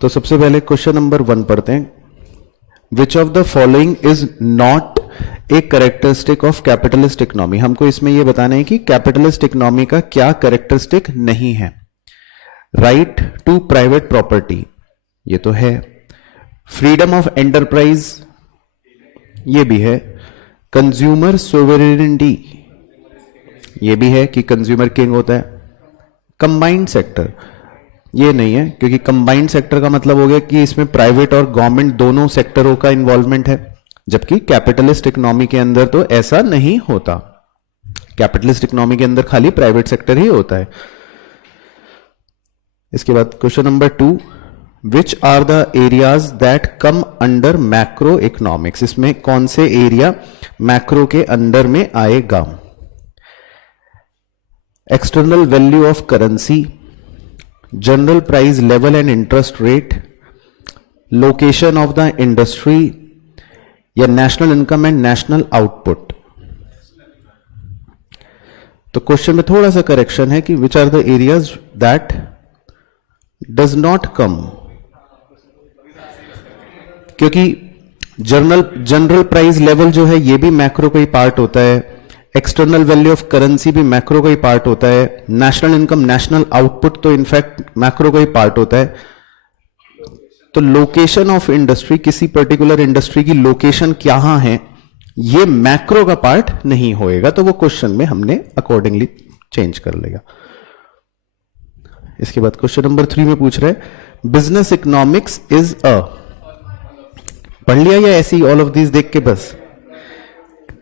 तो सबसे पहले क्वेश्चन नंबर 1 पढ़ते हैं. विच of the following is not a characteristic of capitalist economy. हमको इसमें यह बताना है कि कैपिटलिस्ट इकोनॉमी का क्या कैरेक्टरिस्टिक नहीं है. राइट टू प्राइवेट प्रॉपर्टी, ये तो है. फ्रीडम ऑफ एंटरप्राइज, ये भी है. कंज्यूमर सोवरेनिटी, ये भी है कि कंज्यूमर किंग होता है. कंबाइंड सेक्टर, ये नहीं है, क्योंकि कंबाइंड सेक्टर का मतलब हो गया कि इसमें प्राइवेट और गवर्नमेंट दोनों सेक्टरों का इन्वॉल्वमेंट है, जबकि कैपिटलिस्ट इकोनॉमी के अंदर तो ऐसा नहीं होता. कैपिटलिस्ट इकोनॉमी के अंदर खाली प्राइवेट सेक्टर ही होता है. इसके बाद question number 2, which are the areas that come under macro economics. इसमें कौन से एरिया मैक्रो के अंडर में आएगा. External value of currency, general price level and interest rate, location of the industry, या national income and national output. तो question में थोड़ा सा करेक्शन है कि which are the areas that does not come, क्योंकि जनरल प्राइस लेवल जो है ये भी मैक्रो का ही पार्ट होता है. एक्सटर्नल वैल्यू ऑफ करेंसी भी मैक्रो का ही पार्ट होता है. नेशनल इनकम नेशनल आउटपुट तो इनफैक्ट मैक्रो का ही पार्ट होता है. तो लोकेशन ऑफ इंडस्ट्री, किसी पर्टिकुलर इंडस्ट्री की लोकेशन कहां है, ये मैक्रो का पार्ट नहीं होएगा. तो वो क्वेश्चन में हमने अकॉर्डिंगली चेंज कर लेगा. इसके बाद क्वेश्चन नंबर 3 में पूछ रहे हैं बिजनेस इकोनॉमिक्स इज अ. पढ़ लिया या ऐसी ऑल ऑफ दीज देख के बस.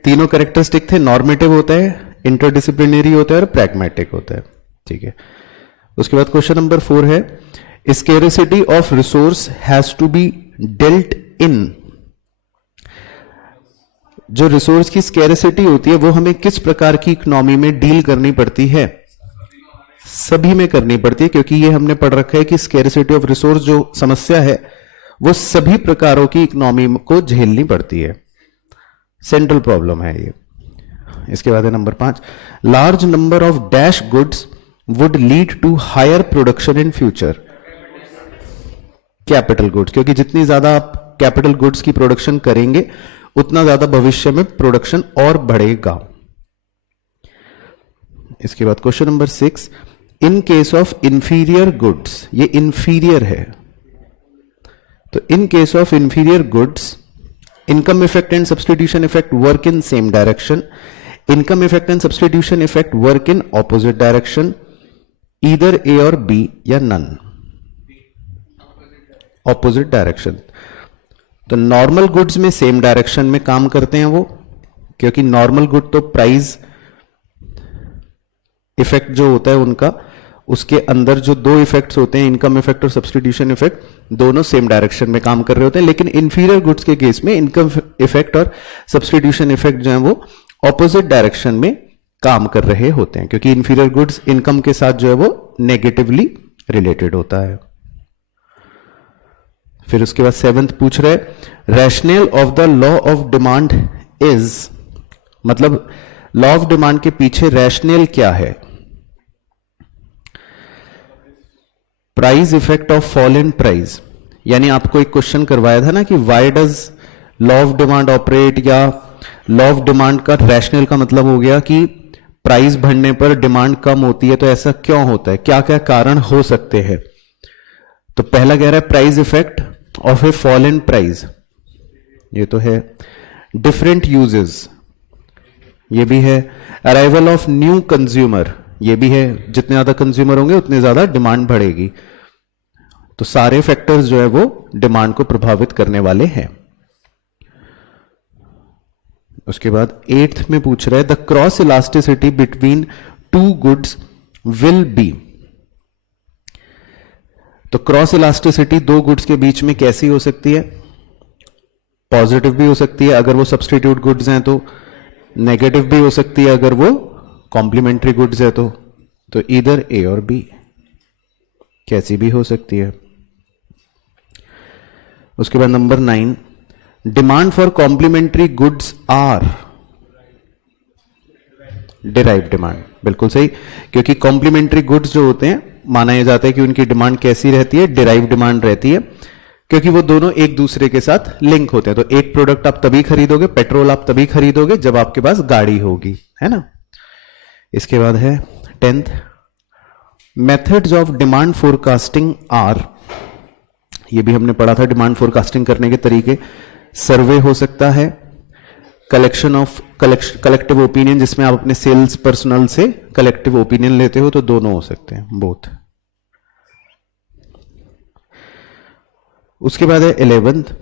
तीनों कैरेक्टरिस्टिक थे. नॉर्मेटिव होता है, इंटरडिसिप्लिनरी होता है और प्रैग्मेटिक होता है. ठीक है. उसके बाद क्वेश्चन नंबर 4 है scarcity of resource has to be dealt in. जो रिसोर्स की स्केरिसिटी होती है वो हमें किस प्रकार की इकोनॉमी में डील करनी पड़ती है. सभी में करनी पड़ती है, क्योंकि ये हमने पढ़ रखा है कि स्केरिसिटी ऑफ रिसोर्स जो समस्या है वो सभी प्रकारों की इकोनॉमी को झेलनी पड़ती है. सेंट्रल प्रॉब्लम है ये. इसके बाद है number 5, large number of dash goods would lead to higher production in future. Capital goods, क्योंकि जितनी ज्यादा आप कैपिटल गुड्स की प्रोडक्शन करेंगे उतना ज्यादा भविष्य में प्रोडक्शन और बढ़ेगा. इसके बाद question number 6, in case of inferior goods, ये इंफीरियर है. तो in case of inferior goods income effect and substitution effect work in same direction. Income effect and substitution effect work in opposite direction. Either A or B या none. Opposite direction. तो normal goods में same direction में काम करते हैं वो, क्योंकि normal good तो प्राइस इफेक्ट जो होता है उनका, उसके अंदर जो दो इफेक्ट्स होते हैं, इनकम इफेक्ट और सब्स्टिट्यूशन इफेक्ट, दोनों सेम डायरेक्शन में काम कर रहे होते हैं. लेकिन इंफीरियर गुड्स के केस में इनकम इफेक्ट और सब्स्टिट्यूशन इफेक्ट जो है वो ऑपोजिट डायरेक्शन में काम कर रहे होते हैं, क्योंकि इंफीरियर गुड्स इनकम के साथ जो है वो नेगेटिवली रिलेटेड होता है. फिर उसके बाद 7th पूछ रहे rational of the law of demand is, मतलब लॉ ऑफ डिमांड के पीछे रैशनल क्या है. Price effect of fall in price, यानी आपको एक क्वेश्चन करवाया था ना कि why does law of demand operate, या लॉ ऑफ डिमांड का रैशनल का मतलब हो गया कि प्राइस बढ़ने पर डिमांड कम होती है, तो ऐसा क्यों होता है, क्या क्या कारण हो सकते हैं. तो पहला कह रहा है price effect of A fall in price, ये तो है. डिफरेंट यूजेस, ये भी है. अराइवल ऑफ न्यू कंज्यूमर, ये भी है. जितने ज्यादा कंज्यूमर होंगे उतने ज्यादा डिमांड बढ़ेगी. तो सारे फैक्टर्स जो है वो डिमांड को प्रभावित करने वाले हैं. उसके बाद 8th में पूछ रहा है the cross elasticity between two goods will be. तो क्रॉस इलास्टिसिटी दो गुड्स के बीच में कैसी हो सकती है. पॉजिटिव भी हो सकती है अगर वो सब्स्टिट्यूट गुड्स हैं, तो नेगेटिव भी हो सकती है अगर वो कॉम्प्लीमेंट्री गुड्स है. तो इधर ए और बी, कैसी भी हो सकती है. उसके बाद number 9, demand for complementary goods are derive demand. बिल्कुल सही, क्योंकि कॉम्प्लीमेंट्री गुड्स जो होते हैं माना यह जाता है कि उनकी डिमांड कैसी रहती है, डिराइव डिमांड रहती है, क्योंकि वो दोनों एक दूसरे के साथ लिंक होते हैं। तो एक प्रोडक्ट आप तभी खरीदोगे, पेट्रोल आप तभी खरीदोगे जब आपके पास गाड़ी होगी, है ना। इसके बाद है 10th, methods of demand forecasting are, ये भी हमने पढ़ा था डिमांड फोरकास्टिंग करने के तरीके। सर्वे हो सकता है, कलेक्टिव ओपिनियन, जिसमें आप अपने सेल्स पर्सनल से कलेक्टिव ओपिनियन लेते हो, तो दोनों हो सकते हैं, बोथ। उसके बाद है 11th,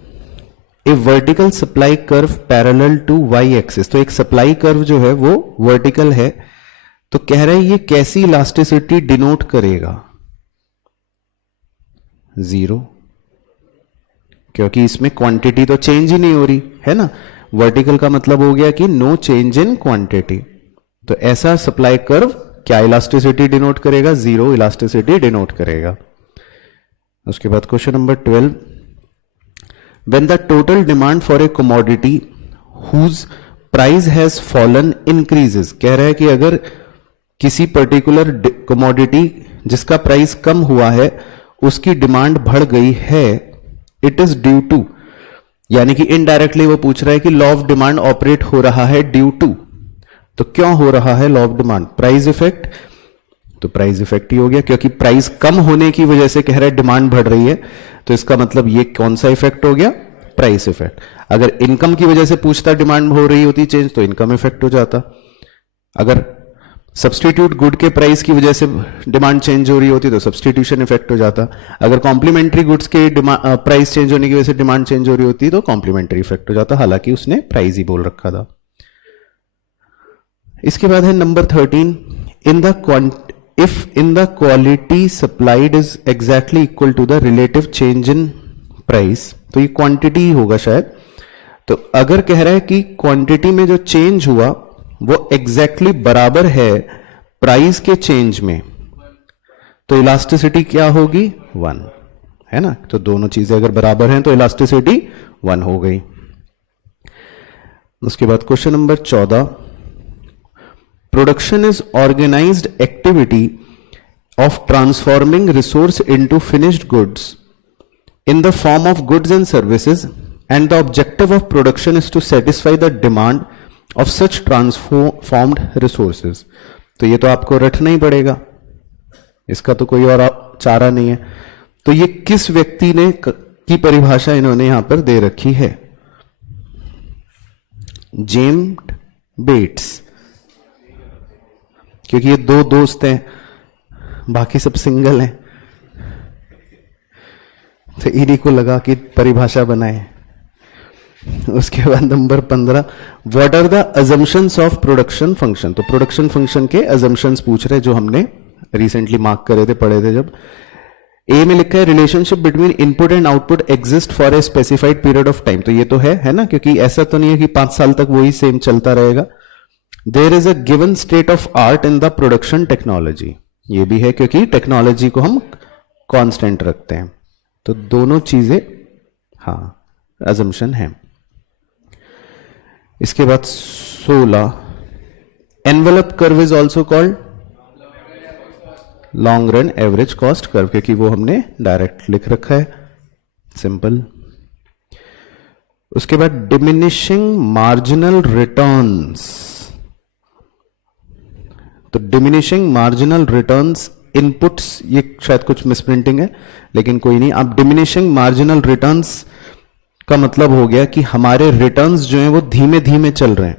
a vertical supply curve parallel to y axis. तो एक सप्लाई कर्व जो है वो वर्टिकल है, तो कह रहे हैं ये कैसी इलास्टिसिटी डिनोट करेगा, 0, क्योंकि इसमें क्वांटिटी तो चेंज ही नहीं हो रही है ना। वर्टिकल का मतलब हो गया कि नो चेंज इन क्वांटिटी। तो ऐसा सप्लाई कर्व क्या इलास्टिसिटी डिनोट करेगा, 0 इलास्टिसिटी डिनोट करेगा। उसके बाद question number 12, when the total demand for a commodity whose price has fallen increases. कह रहा है कि अगर किसी पर्टिकुलर कमोडिटी जिसका प्राइस कम हुआ है उसकी डिमांड बढ़ गई है, इट इज ड्यू टू, यानी कि इनडायरेक्टली वो पूछ रहा है कि लॉ ऑफ डिमांड ऑपरेट हो रहा है ड्यू टू। तो क्यों हो रहा है law of demand, price effect, तो प्राइस इफेक्ट ही हो गया, क्योंकि प्राइस कम होने की वजह से कह रहा है डिमांड बढ़ रही है, तो इसका मतलब ये कौन सा इफेक्ट हो गया, प्राइस इफेक्ट। अगर इनकम की वजह से पूछता डिमांड हो रही होती चेंज, तो इनकम इफेक्ट हो जाता। अगर सब्सटीट्यूट गुड के प्राइस की वजह से डिमांड चेंज हो रही होती तो सब्सटीट्यूशन इफेक्ट हो जाता। अगर कॉम्प्लीमेंट्री गुड्स के प्राइस चेंज होने की वजह से डिमांड चेंज हो रही होती तो कॉम्प्लीमेंट्री इफेक्ट हो जाता, हालांकि उसने प्राइस ही बोल रखा था। इसके बाद है number 13, if in the quality supplied is exactly equal to the relative change in price. तो ये क्वांटिटी ही होगा शायद। तो अगर कह रहा है कि क्वांटिटी में जो चेंज हुआ वो एग्जैक्टली बराबर है प्राइस के चेंज में, तो इलास्टिसिटी क्या होगी, 1, है ना। तो दोनों चीजें अगर बराबर हैं तो इलास्टिसिटी 1 हो गई। उसके बाद question number 14, production is organised activity of transforming resource into finished goods in the form of goods and services, and the objective of production is to satisfy the demand of such transformed resources। तो ये तो आपको रटना ही पड़ेगा, इसका तो कोई और चारा नहीं है। तो ये किस व्यक्ति ने की परिभाषा इन्होंने यहां पर दे रखी है, जेम्स बेट्स, क्योंकि ये 2 दोस्त हैं, बाकी सब सिंगल हैं, तो इन्हीं को लगा कि परिभाषा बनाए। उसके बाद number 15, what are the assumptions of production function. तो प्रोडक्शन फंक्शन के अजम्पशंस पूछ रहे, जो हमने रिसेंटली मार्क करे थे, पढ़े थे जब। ए में लिखा है relationship between input and output exist for a specified period of time. तो ये तो है ना, क्योंकि ऐसा तो नहीं है कि 5 साल तक वही सेम चलता रहेगा। There is a given state of art in the production technology, ये भी है क्योंकि टेक्नोलॉजी को हम कांस्टेंट रखते हैं। तो दोनों चीजें हाँ अजम्पशन है। इसके बाद 16, envelope curve is also called long run average cost curve, क्योंकि वो हमने डायरेक्ट लिख रखा है, सिंपल। उसके बाद डिमिनिशिंग मार्जिनल रिटर्न्स। तो डिमिनिशिंग मार्जिनल रिटर्न्स इनपुट्स, ये शायद कुछ मिसप्रिंटिंग है लेकिन कोई नहीं। आप डिमिनिशिंग मार्जिनल रिटर्न्स का मतलब हो गया कि हमारे रिटर्न्स जो हैं वो धीमे धीमे चल रहे हैं।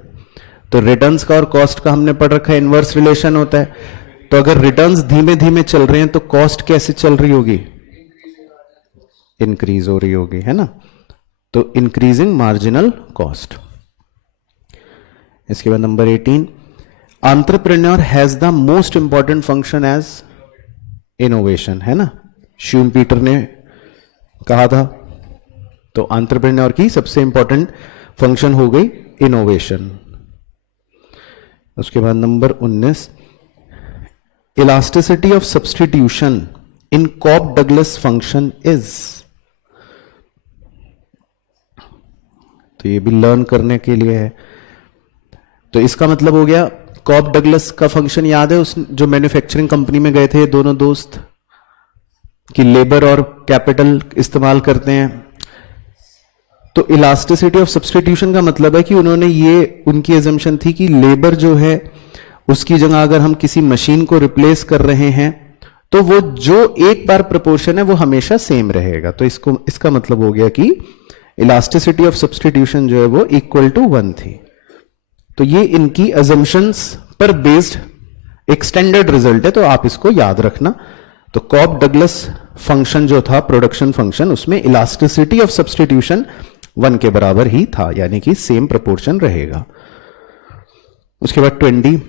तो रिटर्न्स का और कॉस्ट का हमने पढ़ रखा है, इनवर्स रिलेशन होता है। तो अगर रिटर्न्स धीमे धीमे चल रहे हैं तो कॉस्ट कैसे चल रही होगी, इंक्रीज हो रही होगी, है ना। तो इंक्रीजिंग मार्जिनल कॉस्ट। इसके बाद नंबर 18, entrepreneur has the most important function as innovation, है ना, श्यूमपीटर ने कहा था। तो एंटरप्रेन्योर की सबसे इंपॉर्टेंट फंक्शन हो गई इनोवेशन। उसके बाद नंबर 19, elasticity of substitution in Cobb Douglas function is. तो ये भी लर्न करने के लिए है। तो इसका मतलब हो गया, कॉप डगलस का फंक्शन याद है, उस जो मैन्युफैक्चरिंग कंपनी में गए थे दोनों दोस्त, कि लेबर और कैपिटल इस्तेमाल करते हैं। तो इलास्टिसिटी ऑफ सब्स्टिट्यूशन का मतलब है कि उन्होंने ये, उनकी एजम्पशन थी कि लेबर जो है उसकी जगह अगर हम किसी मशीन को रिप्लेस कर रहे हैं तो वो जो एक बार प्रोपोर्शन है वो हमेशा सेम रहेगा। तो इसका मतलब हो गया कि इलास्टिसिटी ऑफ सब्स्टिट्यूशन जो है वो इक्वल टू 1 थी। तो ये इनकी अजम्पशंस पर बेस्ड एक स्टैंडर्ड रिजल्ट है, तो आप इसको याद रखना। तो कॉब डगलस फंक्शन जो था प्रोडक्शन फंक्शन, उसमें इलास्टिसिटी ऑफ सब्स्टिट्यूशन 1 के बराबर ही था, यानी कि सेम प्रोपोर्शन रहेगा। उसके बाद 20,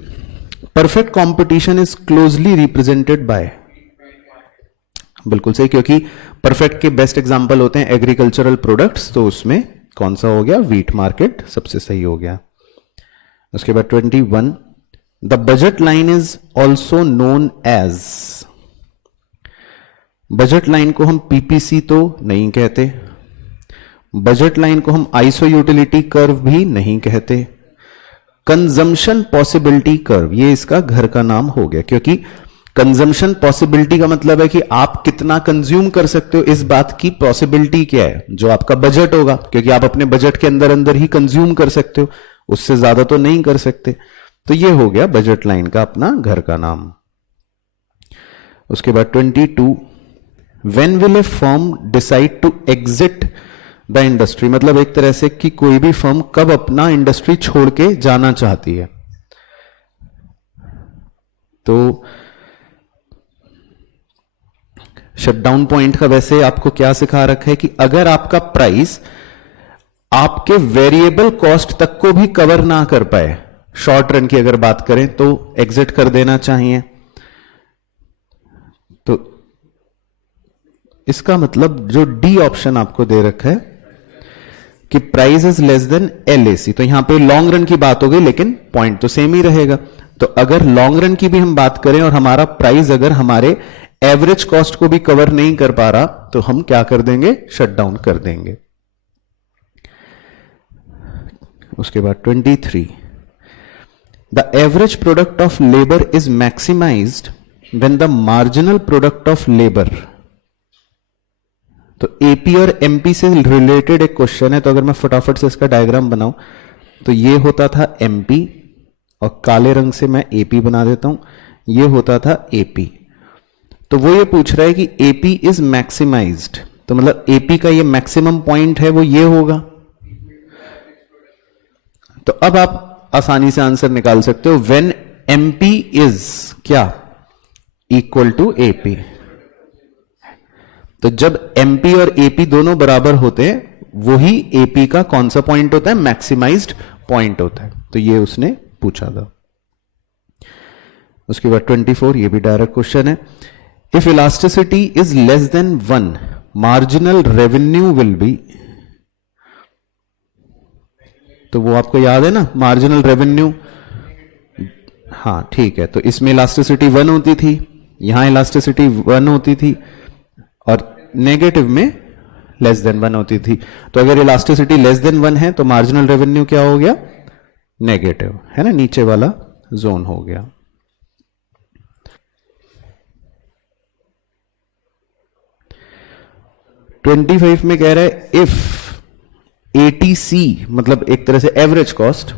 perfect competition is closely represented by, बिल्कुल सही, क्योंकि परफेक्ट के बेस्ट एग्जांपल होते हैं एग्रीकल्चरल प्रोडक्ट्स, तो उसमें कौन सा हो गया, व्हीट मार्केट सबसे सही हो गया। उसके बाद 21, the budget line is also known as, budget line को हम पीपीसी तो नहीं कहते, बजट लाइन को हम आइसो यूटिलिटी कर्व भी नहीं कहते, कंजम्पशन पॉसिबिलिटी कर्व ये इसका घर का नाम हो गया, क्योंकि कंजम्पशन पॉसिबिलिटी का मतलब है कि आप कितना कंज्यूम कर सकते हो, इस बात की पॉसिबिलिटी क्या है, जो आपका बजट होगा, क्योंकि आप अपने बजट के अंदर अंदर ही कंज्यूम कर सकते हो, उससे ज्यादा तो नहीं कर सकते। तो ये हो गया बजट लाइन का अपना घर का नाम। उसके बाद 22, when will a firm decide to exit the industry, मतलब एक तरह से कि कोई भी फर्म कब अपना इंडस्ट्री छोड़ के जाना चाहती है। तो शटडाउन पॉइंट का वैसे आपको क्या सिखा रखा है कि अगर आपका प्राइस आपके वेरिएबल कॉस्ट तक को भी कवर ना कर पाए, शॉर्ट रन की अगर बात करें, तो एग्जिट कर देना चाहिए। तो इसका मतलब जो डी ऑप्शन आपको दे रखा है कि price is less then LAC, तो यहां पे लॉन्ग रन की बात हो गई, लेकिन पॉइंट तो सेम ही रहेगा। तो अगर लॉन्ग रन की भी हम बात करें और हमारा प्राइस अगर हमारे एवरेज कॉस्ट को भी कवर नहीं कर पा रहा, तो हम क्या कर देंगे, शट डाउन कर देंगे। उसके बाद 23, the average product of labour is maximised when the marginal product of labour, तो एपी और एमपी से रिलेटेड एक क्वेश्चन है, तो अगर मैं फटाफट से इसका डायग्राम बनाऊं तो ये होता था एमपी, और काले रंग से मैं एपी बना देता हूं, ये होता था एपी। तो वो ये पूछ रहा है कि एपी इज मैक्सिमाइज्ड, तो मतलब एपी का ये मैक्सिमम पॉइंट है वो ये होगा। तो अब आप आसानी से आंसर निकाल सकते हो, व्हेन एमपी इज क्या, इक्वल टू एपी। तो जब एमपी और एपी दोनों बराबर होते हैं, वही एपी का कौन सा पॉइंट होता है, मैक्सिमाइज्ड पॉइंट होता है। तो ये उसने पूछा था। उसके बाद 24, ये भी डायरेक्ट क्वेश्चन है, if elasticity is less then 1 marginal revenue will be, तो वो आपको याद है ना, मार्जिनल रेवेन्यू, हाँ ठीक है। तो इसमें इलास्टिसिटी 1 होती थी, यहां इलास्टिसिटी 1 होती थी, और नेगेटिव में लेस देन 1 होती थी। तो अगर इलास्टिसिटी लेस देन 1 है तो मार्जिनल रेवेन्यू क्या हो गया, नेगेटिव, है ना, नीचे वाला जोन हो गया। ट्वेंटी 25 में कह रहा है इफ एटीसी, मतलब एक तरह से average cost,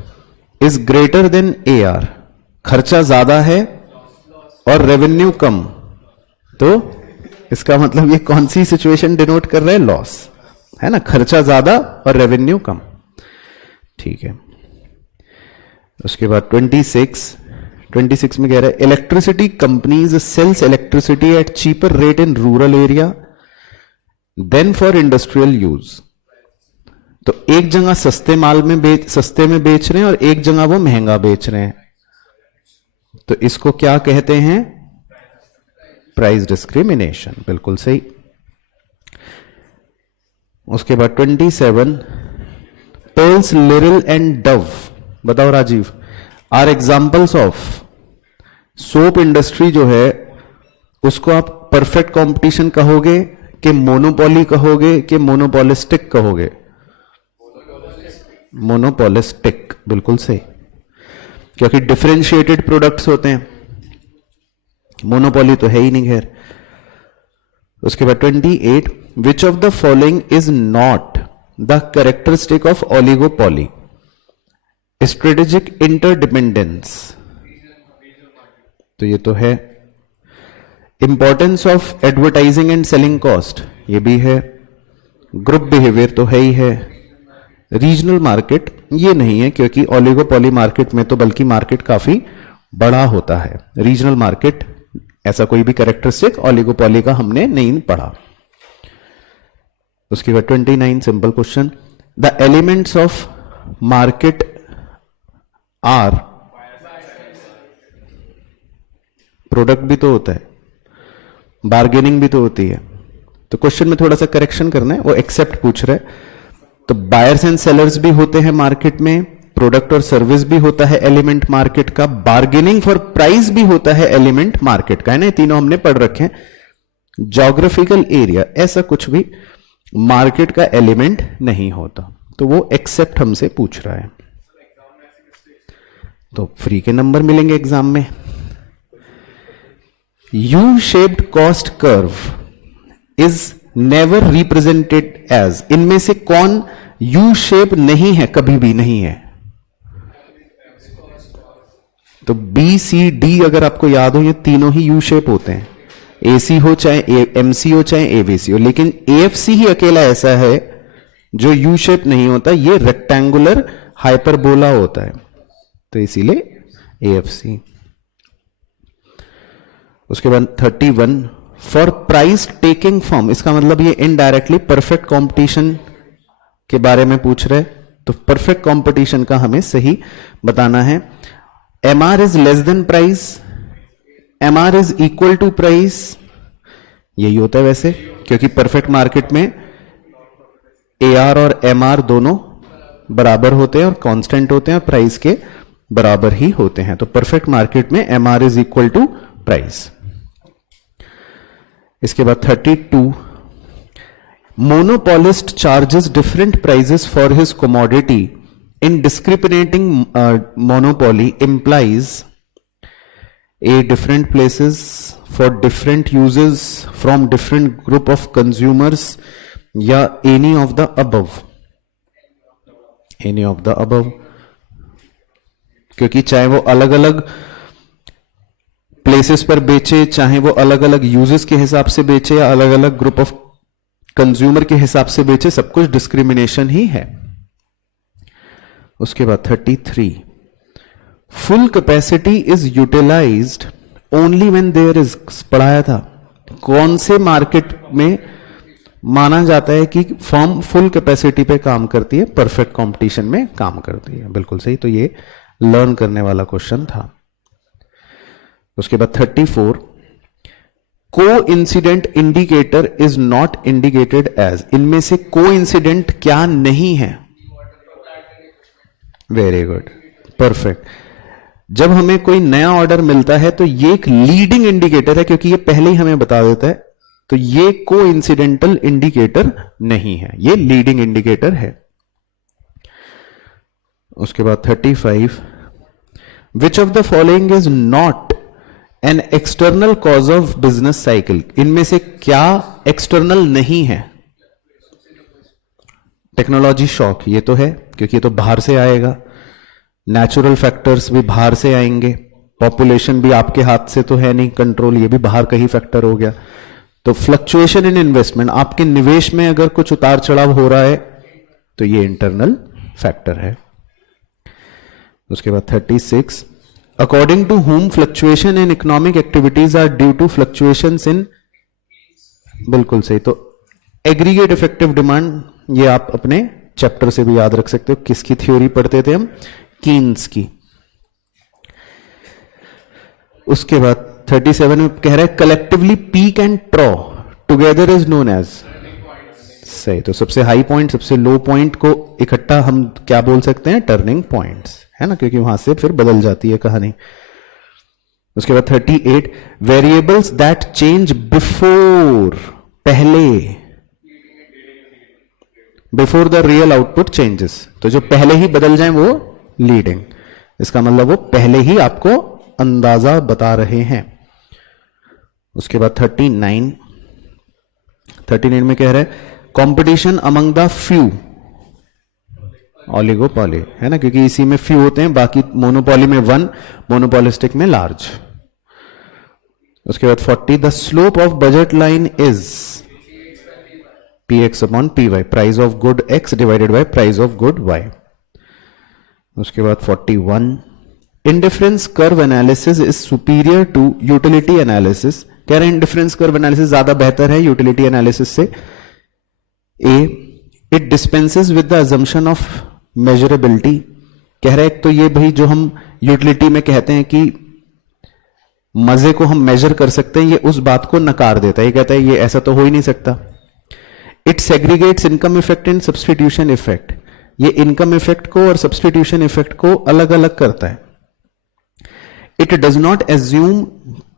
is greater then AR, खर्चा ज्यादा है और रेवेन्यू कम, तो इसका मतलब ये कौन सी सिचुएशन डिनोट कर रहा है, लॉस, है ना, खर्चा ज्यादा और रेवेन्यू कम, ठीक है। उसके बाद 26 में कह रहा है electricity companies sells electricity at cheaper rate in rural area than for industrial use. तो एक जगह सस्ते में बेच रहे हैं और एक जगह वो महंगा बेच रहे हैं, तो इसको क्या कहते हैं, प्राइस डिस्क्रिमिनेशन, बिल्कुल सही। उसके बाद 27, पर्ल्स, लिरिल एंड डव, बताओ Rajiv, are examples of, soap industry जो है उसको आप परफेक्ट कंपटीशन कहोगे कि मोनोपोली कहोगे कि मोनोपोलिस्टिक कहोगे, मोनोपोलिस्टिक, बिल्कुल सही, क्योंकि डिफरेंशिएटेड प्रोडक्ट्स होते हैं, मोनोपोली तो है ही नहीं। खैर, उसके बाद 28, विच of the following is not the characteristic of oligopoly? Strategic interdependence, तो ये तो है। Importance of advertising and selling cost, ये भी है। ग्रुप बिहेवियर तो है ही है। रीजनल मार्केट ये नहीं है, क्योंकि ओलिगोपॉली मार्केट में तो बल्कि मार्केट काफी बड़ा होता है। रीजनल मार्केट ऐसा कोई भी कैरेक्टरिस्टिक ओलिगोपॉली का हमने नहीं पढ़ा। उसके बाद 29, simple question, the elements of market are, product भी तो होता है, बार्गेनिंग भी तो होती है। तो क्वेश्चन में थोड़ा सा करेक्शन करना है, वो एक्सेप्ट पूछ रहे हैं। तो बायर्स एंड सेलर्स भी होते हैं मार्केट में, प्रोडक्ट और सर्विस भी होता है एलिमेंट मार्केट का, बार्गेनिंग फॉर प्राइस भी होता है एलिमेंट मार्केट का, है ना। तीनों हमने पढ़ रखे हैं। ज्योग्राफिकल एरिया, ऐसा कुछ भी मार्केट का एलिमेंट नहीं होता, तो वो एक्सेप्ट हमसे पूछ रहा है। तो फ्री के नंबर मिलेंगे एग्जाम में। U shaped cost curve is never represented as, इनमें से कौन यू शेप नहीं है, कभी भी नहीं है? तो बी सी डी अगर आपको याद हो, ये तीनों ही यू शेप होते हैं। एसी हो चाहे एमसी हो चाहे एबीसी हो, लेकिन एएफसी ही अकेला ऐसा है जो यू शेप नहीं होता, ये रेक्टेंगुलर हाइपरबोला होता है, तो इसीलिए एएफसी। उसके बाद 31, फॉर प्राइस टेकिंग फॉर्म, इसका मतलब ये इनडायरेक्टली परफेक्ट कंपटीशन के बारे में पूछ रहे। तो परफेक्ट कंपटीशन का हमें सही बताना है। MR is less than price, MR is equal to price, यही होता है वैसे, क्योंकि परफेक्ट मार्केट में एआर और एमआर दोनों बराबर होते हैं और कांस्टेंट होते हैं और प्राइस के बराबर ही होते हैं। तो परफेक्ट मार्केट में MR is equal to price. इसके बाद 32, monopolist charges different prices for his commodity in discriminating monopoly implies a different places for different uses from different group of consumers या any of the above, any of the above, क्योंकि चाहे वो अलग अलग places पर बेचे, चाहे वो अलग अलग यूजेस के हिसाब से बेचे या अलग अलग ग्रुप ऑफ कंज्यूमर के हिसाब से बेचे, सब कुछ डिस्क्रिमिनेशन ही है। उसके बाद 33, full capacity is utilised only when there is, पढ़ाया था कौन से मार्केट में माना जाता है कि फर्म फुल कैपेसिटी पे काम करती है, परफेक्ट कंपटीशन में काम करती है। बिल्कुल सही, तो ये लर्न करने वाला क्वेश्चन था। उसके बाद 34, coincident indicator is not indicated as, इनमें से को इंसिडेंट क्या नहीं है? Very good, perfect. जब हमें कोई नया ऑर्डर मिलता है तो ये एक लीडिंग इंडिकेटर है, क्योंकि ये पहले ही हमें बता देता है, तो ये को इंसिडेंटल इंडिकेटर नहीं है, ये लीडिंग इंडिकेटर है। उसके बाद 35, विच of the following is not an external cause of business cycle, इनमें से क्या एक्सटर्नल नहीं है? टेक्नोलॉजी शॉक, ये तो है क्योंकि ये तो बाहर से आएगा। नेचुरल फैक्टर्स भी बाहर से आएंगे, पॉपुलेशन भी आपके हाथ से तो है नहीं कंट्रोल, ये भी बाहर का ही फैक्टर हो गया। तो फ्लक्चुएशन इन इन्वेस्टमेंट, आपके निवेश में अगर कुछ उतार चढ़ाव हो रहा है तो ये इंटरनल फैक्टर है। उसके बाद 36, according to whom fluctuation in economic activities are due to fluctuations in, बिल्कुल सही। तो एग्रीगेट इफेक्टिव डिमांड, ये आप अपने चैप्टर से भी याद रख सकते हो, किसकी थ्योरी पढ़ते थे हम? कीन्स की। उसके बाद 37 में कह रहा है collectively peak and trough together is known as, सही। तो सबसे हाई पॉइंट सबसे लो पॉइंट को इकट्ठा हम क्या बोल सकते हैं? टर्निंग पॉइंट्स, है ना, क्योंकि वहां से फिर बदल जाती है कहानी। उसके बाद 38, वेरिएबल्स दैट चेंज बिफोर, पहले, before the real output changes, तो जो पहले ही बदल जाए वो लीडिंग, इसका मतलब वो पहले ही आपको अंदाजा बता रहे हैं। उसके बाद 39, 38 में कह रहा है कंपटीशन अमंग द फ्यू, ऑलिगोपॉली है ना, क्योंकि इसी में फ्यू होते हैं, बाकी मोनोपॉली में वन, मोनोपॉलिस्टिक में लार्ज। उसके बाद 40 the slope of budget line is px upon py, price of good x divided by price of good y। उसके बाद 41 indifference curve analysis is superior to utility analysis, कह रहे हैं indifference curve analysis ज्यादा बेहतर है यूटिलिटी एनालिसिस से। A it dispenses with the assumption of measurability, कह रहे हैं तो ये भाई जो हम यूटिलिटी में कहते हैं कि मजे को हम मेजर कर सकते हैं, ये उस बात को नकार देता है, ये कहता है ये ऐसा तो हो ही नहीं सकता। It segregates income effect and substitution effect, ये इनकम इफेक्ट को और सब्सटीट्यूशन इफेक्ट को अलग अलग करता है। It does not assume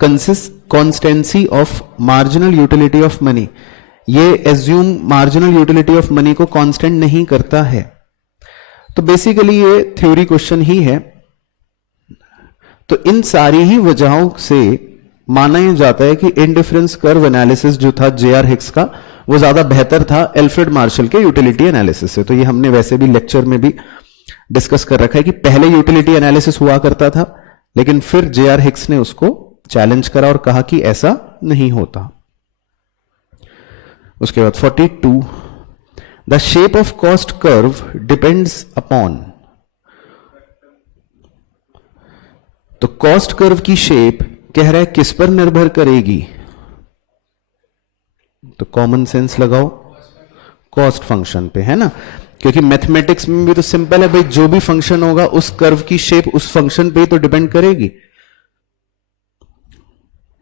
constancy of marginal utility of money, ये assume marginal utility of money को कांस्टेंट नहीं करता है। तो बेसिकली ये थ्योरी क्वेश्चन ही है। तो इन सारी ही वजहों से माना यह जाता है कि इंडिफरेंस कर्व एनालिसिस जो था जे.आर. हिक्स का, वो ज्यादा बेहतर था एल्फ्रेड मार्शल के यूटिलिटी एनालिसिस से। तो ये हमने वैसे भी लेक्चर में भी डिस्कस कर रखा है कि पहले यूटिलिटी एनालिसिस हुआ करता था, लेकिन फिर जे.आर. हिक्स ने उसको चैलेंज करा और कहा कि ऐसा नहीं होता। उसके बाद 42 the shape of cost curve depends upon, तो कॉस्ट कर्व की शेप कह रहा है किस पर निर्भर करेगी, तो कॉमन सेंस लगाओ, कॉस्ट फंक्शन पे, है ना, क्योंकि मैथमेटिक्स में भी तो सिंपल है भाई, जो भी फंक्शन होगा उस कर्व की शेप उस फंक्शन पे ही तो डिपेंड करेगी।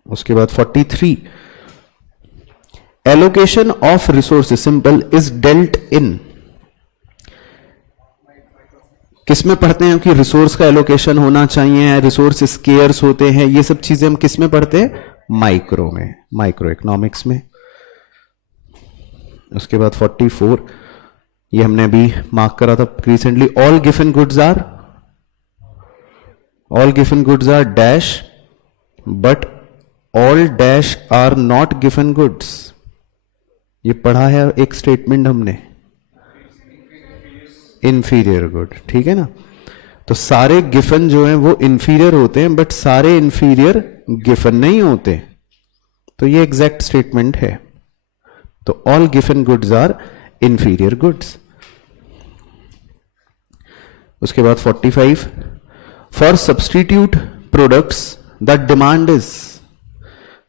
उसके बाद 43 allocation of resources simple is dealt in, किसमें पढ़ते हैं कि रिसोर्स का एलोकेशन होना चाहिए, रिसोर्स स्केयर्स होते हैं, ये सब चीजें हम किस में पढ़ते हैं, माइक्रो में, माइक्रो इकोनॉमिक्स में। उसके बाद 44 ये हमने अभी मार्क करा था recently, all given goods are dash but all dash are not given goods, ये पढ़ा है एक स्टेटमेंट हमने, इंफीरियर गुड, ठीक है ना। तो सारे गिफन जो हैं वो इंफीरियर होते हैं, बट सारे इंफीरियर गिफन नहीं होते, तो ये एग्जैक्ट स्टेटमेंट है। तो all Giffen goods are inferior goods. उसके बाद 45 for substitute products the demand is,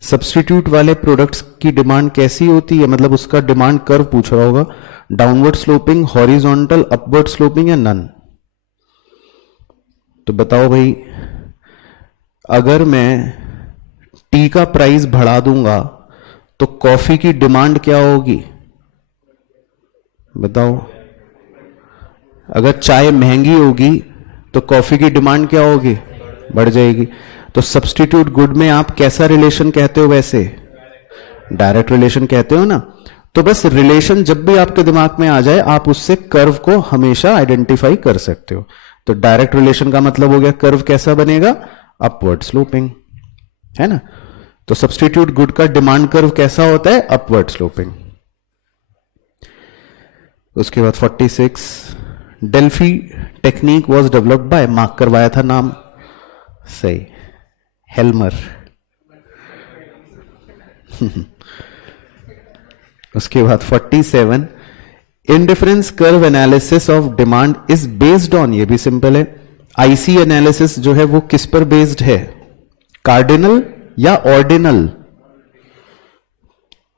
substitute वाले प्रोडक्ट्स की डिमांड कैसी होती है, मतलब उसका डिमांड कर्व पूछ रहा होगा, downward sloping, horizontal, upward sloping या नन। तो बताओ भाई, अगर मैं टी का प्राइस बढ़ा दूंगा तो कॉफी की डिमांड क्या होगी, बताओ। अगर चाय महंगी होगी तो कॉफी की डिमांड क्या होगी, बढ़ जाएगी। तो सब्स्टिट्यूट गुड में आप कैसा रिलेशन कहते हो, वैसे डायरेक्ट रिलेशन कहते हो ना। तो बस रिलेशन जब भी आपके दिमाग में आ जाए आप उससे कर्व को हमेशा आइडेंटिफाई कर सकते हो। तो डायरेक्ट रिलेशन का मतलब हो गया कर्व कैसा बनेगा, अपवर्ड स्लोपिंग, है ना। तो सब्स्टिट्यूट गुड का डिमांड कर्व कैसा होता है, अपवर्ड स्लोपिंग। उसके बाद 46 Delphi technique was developed by, mark करवाया था नाम, सही, हेल्मर। उसके बाद 47 indifference curve analysis of demand is based on, ये भी सिंपल है, आईसी एनालिसिस जो है वो किस पर बेस्ड है, कार्डिनल या ऑर्डिनल।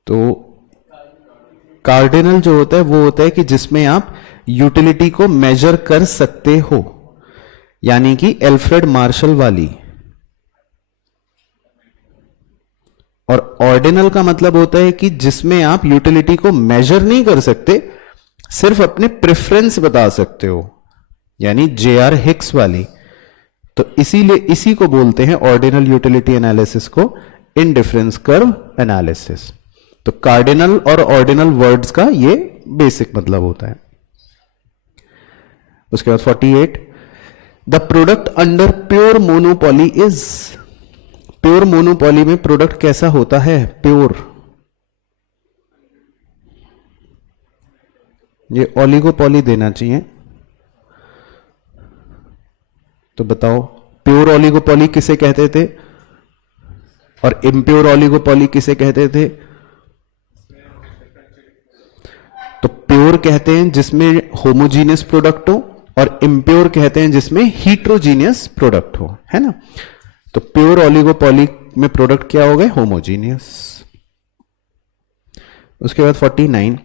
तो कार्डिनल जो होता है वो होता है कि जिसमें आप यूटिलिटी को मेजर कर सकते हो, यानी कि एल्फ्रेड मार्शल वाली। और ऑर्डिनल का मतलब होता है कि जिसमें आप यूटिलिटी को मेजर नहीं कर सकते, सिर्फ अपने प्रेफरेंस बता सकते हो, यानी जे.आर. हिक्स वाली। तो इसीलिए इसी को बोलते हैं ऑर्डिनल यूटिलिटी एनालिसिस को इंडिफरेंस कर्व एनालिसिस। तो कार्डिनल और ऑर्डिनल वर्ड्स का ये बेसिक मतलब होता है। उसके बाद 48 the product under pure monopoly is, pure monopoly में प्रोडक्ट कैसा होता है, प्योर। ये ओलिगोपॉली देना चाहिए। तो बताओ प्योर ओलिगोपॉली किसे कहते थे और इम्प्योर ओलिगोपॉली किसे कहते थे? तो प्योर कहते हैं जिसमें होमोजीनियस प्रोडक्ट हो और इम्प्योर कहते हैं जिसमें हीट्रोजीनियस प्रोडक्ट हो, है ना। तो प्योर ओलिगोपॉली में प्रोडक्ट क्या हो गए? होमोजीनियस। उसके बाद 49,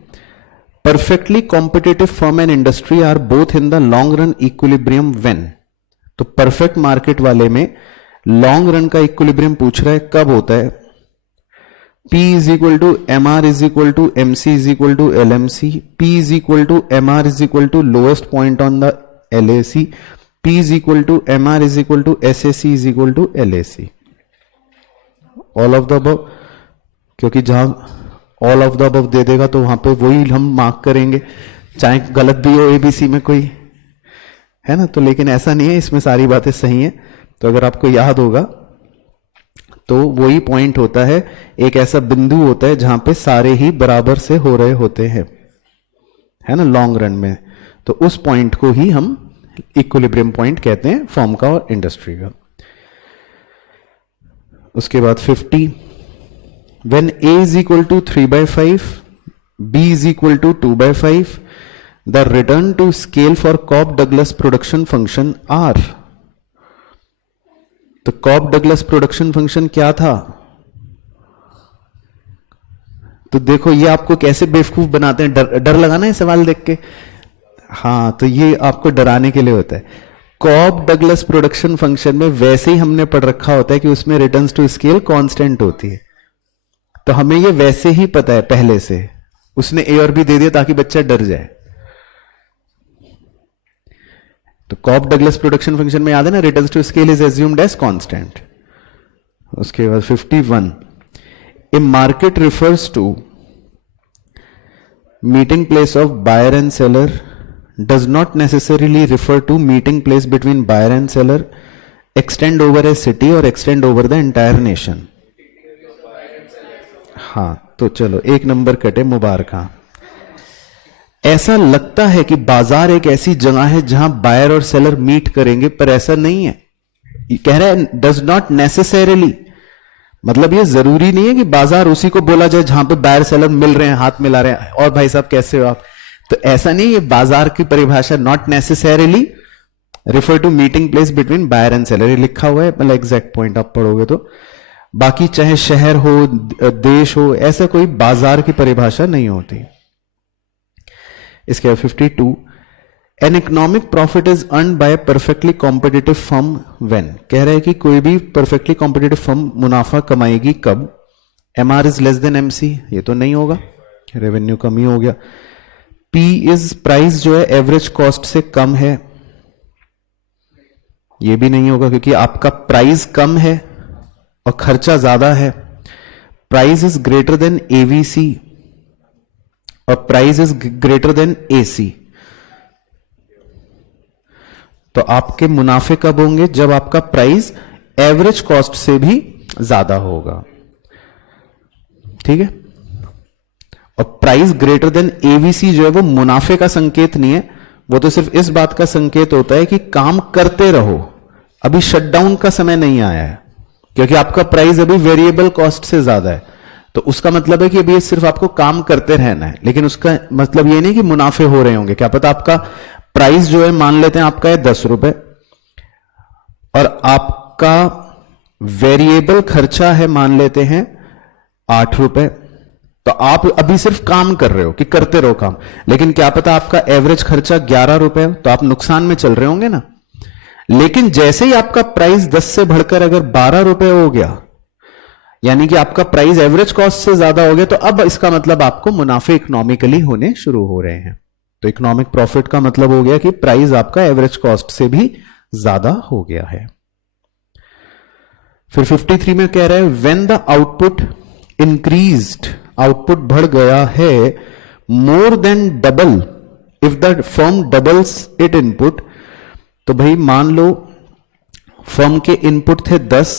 perfectly competitive firm and industry are both in the long run equilibrium when. तो परफेक्ट मार्केट वाले में लॉन्ग रन का इक्विलिब्रियम पूछ रहा है, कब होता है? P is equal to M R is equal to M C is equal to L M C, P is equal to M R is equal to lowest point on the L A C, P is equal to M R is equal to S A C is equal to L A C. All of the above, क्योंकि जहां all of the above दे देगा तो वहां पे वही हम mark करेंगे, चाहे गलत भी हो एबीसी में कोई, है ना। तो लेकिन ऐसा नहीं है, इसमें सारी बातें सही हैं। तो अगर आपको याद होगा तो वही पॉइंट होता है, एक ऐसा बिंदु होता है जहां पे सारे ही बराबर से हो रहे होते हैं, है ना, लॉन्ग रन में। तो उस पॉइंट को ही हम इक्विलिब्रियम पॉइंट कहते हैं फर्म का और इंडस्ट्री का। उसके बाद 50, when A is equal to 3/5, B is equal to 2/5, the return to scale for Cobb Douglas production function R। तो कॉप डगलस प्रोडक्शन फंक्शन क्या था? तो देखो ये आपको कैसे बेवकूफ बनाते हैं, डर लगाना है सवाल देख के। हाँ, तो ये आपको डराने के लिए होता है। कॉप डगलस प्रोडक्शन फंक्शन में वैसे ही हमने पढ़ रखा होता है कि उसमें रिटर्न्स टू स्केल कांस्टेंट होती है, तो हमें ये वैसे ही पता है पहले से। उसने ए और बी दे दिया ताकि बच्चा डर जाए। तो कॉप डगलस प्रोडक्शन फंक्शन में याद है ना, returns to scale is assumed as constant. उसके बाद 51, a market refers to meeting place of buyer and seller, does not necessarily refer to meeting place between buyer and seller, extend over a city और extend over the entire nation. हाँ, तो चलो एक number कटे, मुबारक। ऐसा लगता है कि बाजार एक ऐसी जगह है जहां बायर और सेलर मीट करेंगे, पर ऐसा नहीं है। कह रहा है डज नॉट नेसेसरीली, मतलब ये जरूरी नहीं है कि बाजार उसी को बोला जाए जहां पे बायर सेलर मिल रहे हैं, हाथ मिला रहे हैं, और भाई साहब कैसे हो आप। तो ऐसा नहीं, ये बाजार की परिभाषा not necessarily refer to meeting place between buyer and seller, ये लिखा हुआ है, मतलब एग्जैक्ट पॉइंट आप पढ़ोगे तो। बाकी चाहे शहर हो, देश हो, ऐसा कोई बाजार की परिभाषा नहीं होती। इसके बाद 52, an economic profit is earn by perfectly competitive firm when. कह रहा है कि कोई भी परफेक्टली कॉम्पिटिटिव फर्म मुनाफा कमाएगी कब? M R is less than MC, ये तो नहीं होगा, रेवेन्यू कम ही हो गया। पी इज प्राइस जो है एवरेज कॉस्ट से कम है, ये भी नहीं होगा क्योंकि आपका प्राइस कम है और खर्चा ज्यादा है। Price is greater than AVC और price is greater than AC. तो आपके मुनाफे कब होंगे? जब आपका प्राइस एवरेज कॉस्ट से भी ज्यादा होगा, ठीक है। और प्राइस ग्रेटर देन एवीसी जो है वो मुनाफे का संकेत नहीं है, वो तो सिर्फ इस बात का संकेत होता है कि काम करते रहो, अभी शटडाउन का समय नहीं आया है, क्योंकि आपका प्राइस अभी वेरिएबल कॉस्ट से ज्यादा है। तो उसका मतलब है कि अभी सिर्फ आपको काम करते रहना है, लेकिन उसका मतलब ये नहीं कि मुनाफे हो रहे होंगे। क्या पता आपका प्राइस जो है, मान लेते हैं आपका है 10 रुपए और आपका वेरिएबल खर्चा है मान लेते हैं 8 रुपए, तो आप अभी सिर्फ काम कर रहे हो कि करते रहो काम, लेकिन क्या पता आपका एवरेज खर्चा 11 रुपए, तो आप नुकसान में चल रहे होंगे ना। लेकिन जैसे ही आपका प्राइस 10 से बढ़कर अगर 12 रुपए हो गया, यानी कि आपका प्राइस एवरेज कॉस्ट से ज्यादा हो गया, तो अब इसका मतलब आपको मुनाफे इकोनॉमिकली होने शुरू हो रहे हैं। तो इकोनॉमिक प्रॉफिट का मतलब हो गया कि प्राइस आपका एवरेज कॉस्ट से भी ज्यादा हो गया है। फिर 53 में कह रहे हैं when the output increased, output बढ़ गया है more than double if the firm doubles it input. तो भाई मान लो फर्म के इनपुट थे 10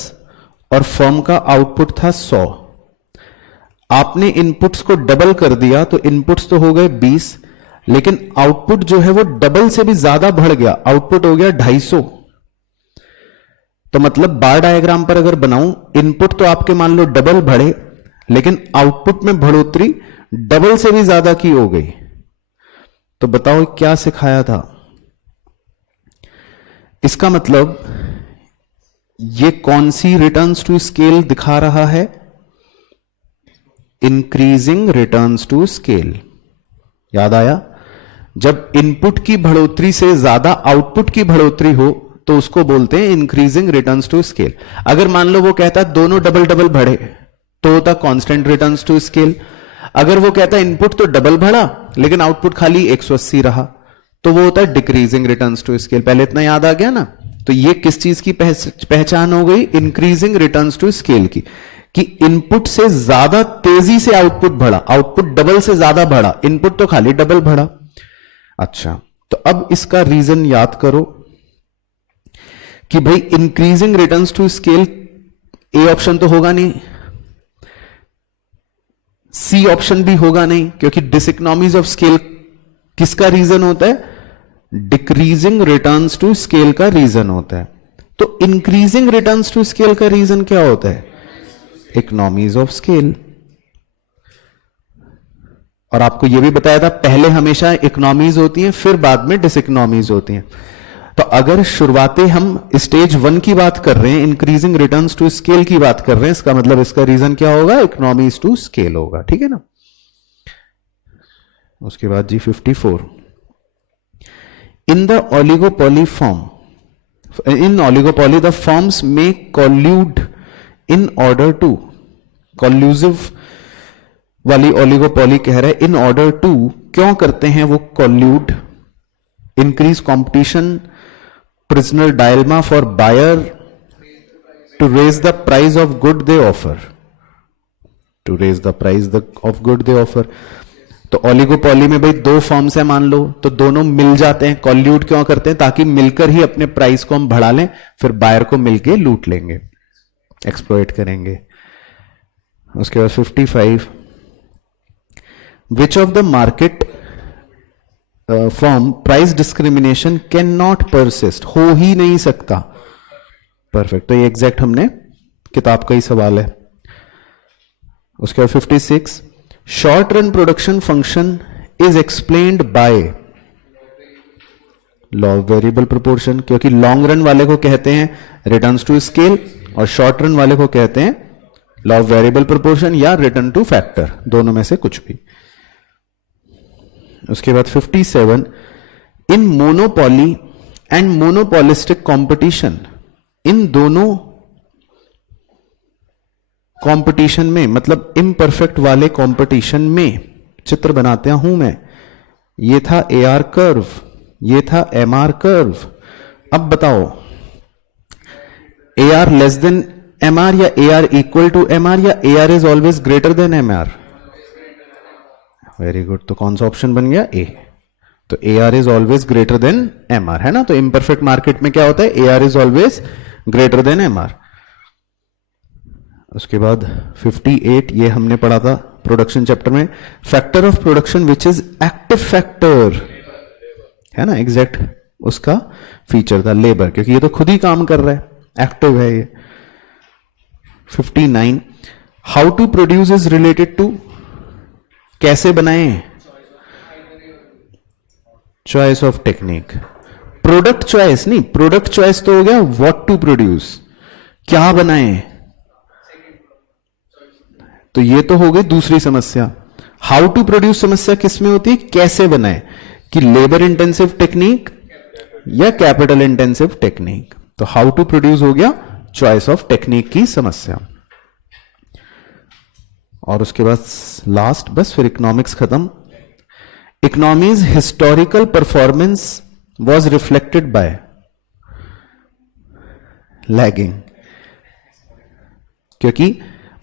और फर्म का आउटपुट था 100, आपने इनपुट्स को डबल कर दिया तो इनपुट्स तो हो गए 20, लेकिन आउटपुट जो है वो डबल से भी ज्यादा बढ़ गया, आउटपुट हो गया 250। तो मतलब बार डायग्राम पर अगर बनाऊं, इनपुट तो आपके मान लो डबल बढ़े, लेकिन आउटपुट में बढ़ोतरी डबल से भी ज्यादा की हो गई। तो बताओ क्या सिखाया था? इसका मतलब ये कौन सी रिटर्न्स टू स्केल दिखा रहा है? Increasing returns to scale. याद आया? जब इनपुट की बढ़ोतरी से ज्यादा आउटपुट की बढ़ोतरी हो तो उसको बोलते हैं इंक्रीजिंग रिटर्न्स टू स्केल। अगर मान लो वो कहता दोनों डबल डबल बढ़े तो होता कांस्टेंट रिटर्न्स टू स्केल। अगर वो कहता इनपुट तो डबल बढ़ा लेकिन आउटपुट खाली 180 रहा तो वो होता है डिक्रीजिंग रिटर्न्स टू स्केल। पहले इतना याद आ गया ना? तो ये किस चीज की पहचान हो गई? इंक्रीजिंग रिटर्न्स टू स्केल की, कि इनपुट से ज्यादा तेजी से आउटपुट बढ़ा, आउटपुट डबल से ज्यादा बढ़ा, इनपुट तो खाली डबल बढ़ा। अच्छा, तो अब इसका रीजन याद करो कि भाई increasing returns to scale A option तो होगा नहीं, सी ऑप्शन भी होगा नहीं, क्योंकि डिसइकोनॉमीज ऑफ स्केल किसका रीजन होता है? डिक्रीजिंग रिटर्न्स टू स्केल का रीजन होता है। तो इंक्रीजिंग रिटर्न्स टू स्केल का रीजन क्या होता है? Economies of scale. और आपको यह भी बताया था पहले हमेशा इकोनॉमीज होती हैं फिर बाद में डिसइकोनॉमीज होती हैं। तो अगर शुरुआती हम स्टेज 1 की बात कर रहे हैं, इंक्रीजिंग रिटर्न्स टू स्केल की बात कर रहे हैं, इसका मतलब इसका रीजन क्या होगा? इकोनॉमीज टू स्केल होगा। ठीक है ना? उसके बाद जी 54, in the oligopoly form, in oligopoly the forms में कॉल्यूड इन ऑर्डर टू, कॉल्यूसिव वाली ओलिगोपोली कह रहा है इन ऑर्डर टू, क्यों करते हैं वो collude? Increase competition, prisoner dilemma for buyer to raise the price of good they offer, to raise the price of good they offer। तो ओलिगोपोली में भाई दो फॉर्म्स है मान लो, तो दोनों मिल जाते हैं, कॉल्यूट क्यों करते हैं? ताकि मिलकर ही अपने प्राइस को हम बढ़ा लें, फिर बायर को मिलके लूट लेंगे, एक्सप्लॉइट करेंगे। उसके बाद 55, विच of the market form price discrimination can not persist, हो ही नहीं सकता। परफेक्ट, तो ये एग्जैक्ट हमने किताब का ही सवाल है। उसके बाद 56, short run production function is explained by law of variable proportion, क्योंकि लॉन्ग रन वाले को कहते हैं रिटर्न्स टू स्केल और शॉर्ट रन वाले को कहते हैं लॉ ऑफ वेरिएबल प्रोपोर्शन या रिटर्न टू फैक्टर, दोनों में से कुछ भी। उसके बाद 57, इन मोनोपोली एंड मोनोपोलिस्टिक कंपटीशन, इन दोनों कंपटीशन में, मतलब इम्परफेक्ट वाले कंपटीशन में, चित्र बनाते हूं मैं, ये था AR कर्व, ये था MR कर्व। अब बताओ AR लेस देन MR या AR इक्वल टू MR या AR is always greater than MR? Very good, तो कौन सा ऑप्शन बन गया? ए। तो AR is always greater than MR, है ना? तो इम्परफेक्ट मार्केट में क्या होता है? AR is always greater than MR। उसके बाद 58, ये हमने पढ़ा था प्रोडक्शन चैप्टर में, factor of production which is active factor, है ना? एग्जैक्ट उसका फीचर था लेबर, क्योंकि ये तो खुद ही काम कर रहा है, एक्टिव है ये। 59, how to produce is related to, कैसे बनाए? Choice of technique. Product choice नहीं, प्रोडक्ट चॉइस तो हो गया व्हाट टू प्रोड्यूस, क्या बनाए, तो ये तो हो गई दूसरी समस्या। हाउ टू प्रोड्यूस समस्या किस में होती है? कैसे बनाए, कि लेबर इंटेंसिव टेक्निक या कैपिटल इंटेंसिव टेक्निक। तो हाउ टू प्रोड्यूस हो गया चॉइस ऑफ टेक्निक की समस्या। और उसके बाद लास्ट, बस फिर इकोनॉमिक्स खत्म। Economies historical performance was reflected by lagging, क्योंकि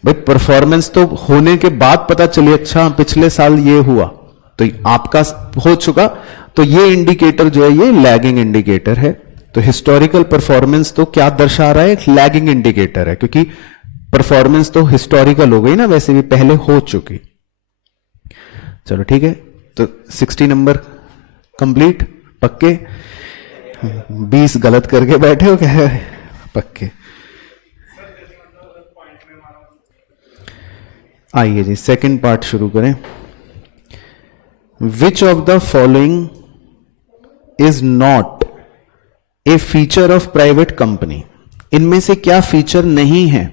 भाई परफॉर्मेंस तो होने के बाद पता चली, अच्छा पिछले साल ये हुआ तो आपका हो चुका, तो ये इंडिकेटर जो है ये लैगिंग इंडिकेटर है। तो हिस्टोरिकल परफॉर्मेंस तो क्या दर्शा रहा है? लैगिंग इंडिकेटर है, क्योंकि परफॉर्मेंस तो हिस्टोरिकल हो गई ना, वैसे भी पहले हो चुकी। चलो ठीक है, तो 60 नंबर कंप्लीट? पक्के? 20 गलत करके बैठे हो क्या? पक्के। आइए जी सेकंड पार्ट शुरू करें। Which of the following is not a feature of private company? इनमें से क्या फीचर नहीं है?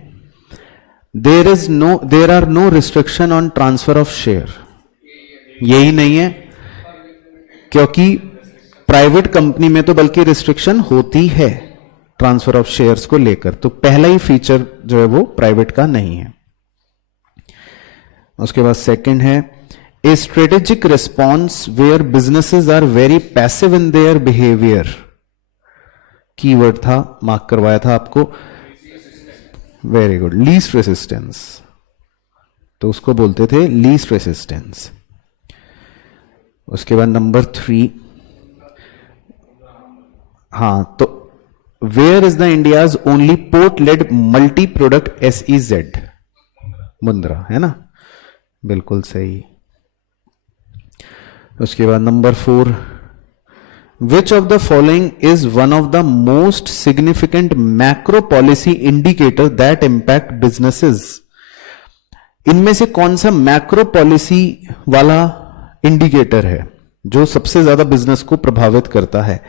There are no restriction on transfer of share, यही नहीं है, क्योंकि प्राइवेट कंपनी में तो बल्कि रिस्ट्रिक्शन होती है ट्रांसफर ऑफ शेयर्स को लेकर, तो पहला ही फीचर जो है वो प्राइवेट का नहीं है। उसके बाद सेकंड है a strategic response where businesses are very passive in their behaviour. Keyword था, मार्क करवाया था आपको, वेरी गुड, लीस्ट रेसिस्टेंस, तो उसको बोलते थे लीस्ट रेसिस्टेंस। उसके बाद नंबर 3, हां तो where is the India's only port led multi product SEZ? Mundra, है ना, बिल्कुल सही। उसके बाद number 4, which of the following is one of the most significant macro policy indicator that impact businesses? इनमें से कौन सा मैक्रो पॉलिसी वाला इंडिकेटर है जो सबसे ज्यादा बिजनेस को प्रभावित करता है?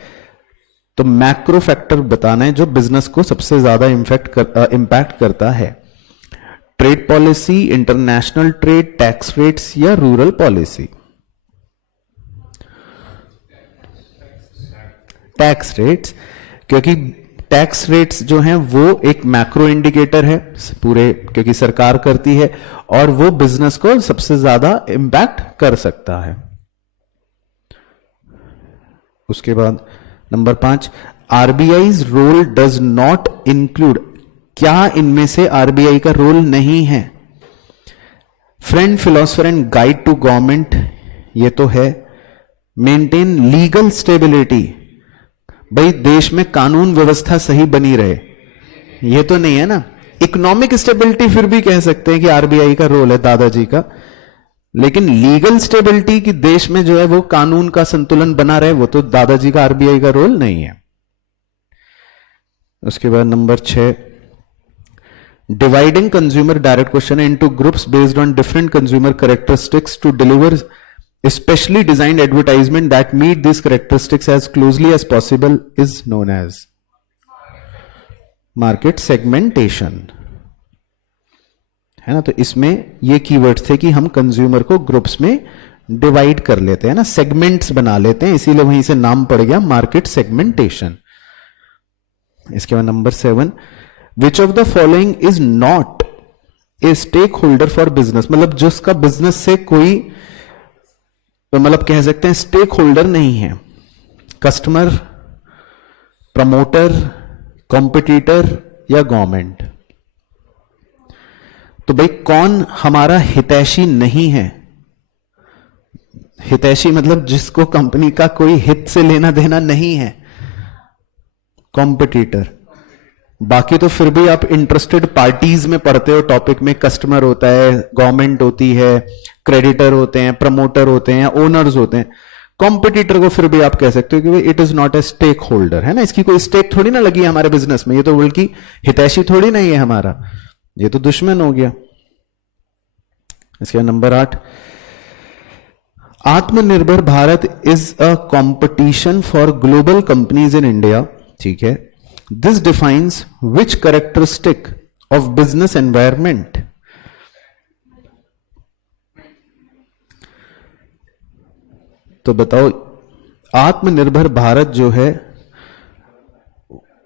तो मैक्रो फैक्टर बताना है जो बिजनेस को सबसे ज्यादा इंपैक्ट करता है। Trade policy, international trade, tax rates या रूरल पॉलिसी? टैक्स रेट्स, क्योंकि टैक्स रेट्स जो हैं वो एक मैक्रो इंडिकेटर है पूरे, क्योंकि सरकार करती है और वो बिजनेस को सबसे ज्यादा इंपैक्ट कर सकता है। उसके बाद number 5, RBI's role does not include? क्या इनमें से आरबीआई का रोल नहीं है? Friend, philosopher and guide to government, ये तो है। मेंटेन लीगल स्टेबिलिटी, भाई देश में कानून व्यवस्था सही बनी रहे, ये तो नहीं है ना। इकोनॉमिक स्टेबिलिटी फिर भी कह सकते हैं कि आरबीआई का रोल है, दादाजी का, लेकिन लीगल स्टेबिलिटी की देश में जो है वो कानून का संतुलन बना रहे, वो तो दादाजी का, आरबीआई का रोल नहीं है। उसके बाद number 6, dividing consumer, direct question है, into groups based on different consumer characteristics to deliver specially designed advertisement that meet these characteristics as closely as possible is known as market segmentation, है ना। तो इसमें ये कीवर्ड्स थे कि हम consumer को ग्रुप्स में डिवाइड कर लेते हैं ना, सेगमेंट्स बना लेते हैं, इसीलिए वहीं से नाम पड़ गया मार्केट सेगमेंटेशन। इसके बाद number 7, which of the following is not a stakeholder for business? मतलब जिसका बिजनेस से कोई, तो मतलब कह सकते हैं स्टेक होल्डर नहीं है, कस्टमर, प्रमोटर, कॉम्पिटिटर या गवर्नमेंट। तो भाई कौन हमारा हितैषी नहीं है? हितैषी मतलब जिसको कंपनी का कोई हित से लेना देना नहीं है, कॉम्पिटिटर। बाकी तो फिर भी आप इंटरेस्टेड पार्टीज में पढ़ते हो टॉपिक में, कस्टमर होता है, गवर्नमेंट होती है, क्रेडिटर होते हैं, प्रमोटर होते हैं, ओनर्स होते हैं। कॉम्पिटिटर को फिर भी आप कह सकते हो कि it is not a stakeholder, है ना, इसकी कोई स्टेक थोड़ी ना लगी है हमारे बिजनेस में, ये तो बल्कि हितैषी थोड़ी नहीं है हमारा, ये तो दुश्मन हो गया। इसके नंबर 8, आत्मनिर्भर Bharat is a competition for global companies in India, ठीक है। This defines which characteristic of business environment? तो बताओ, आत्मनिर्भर भारत जो है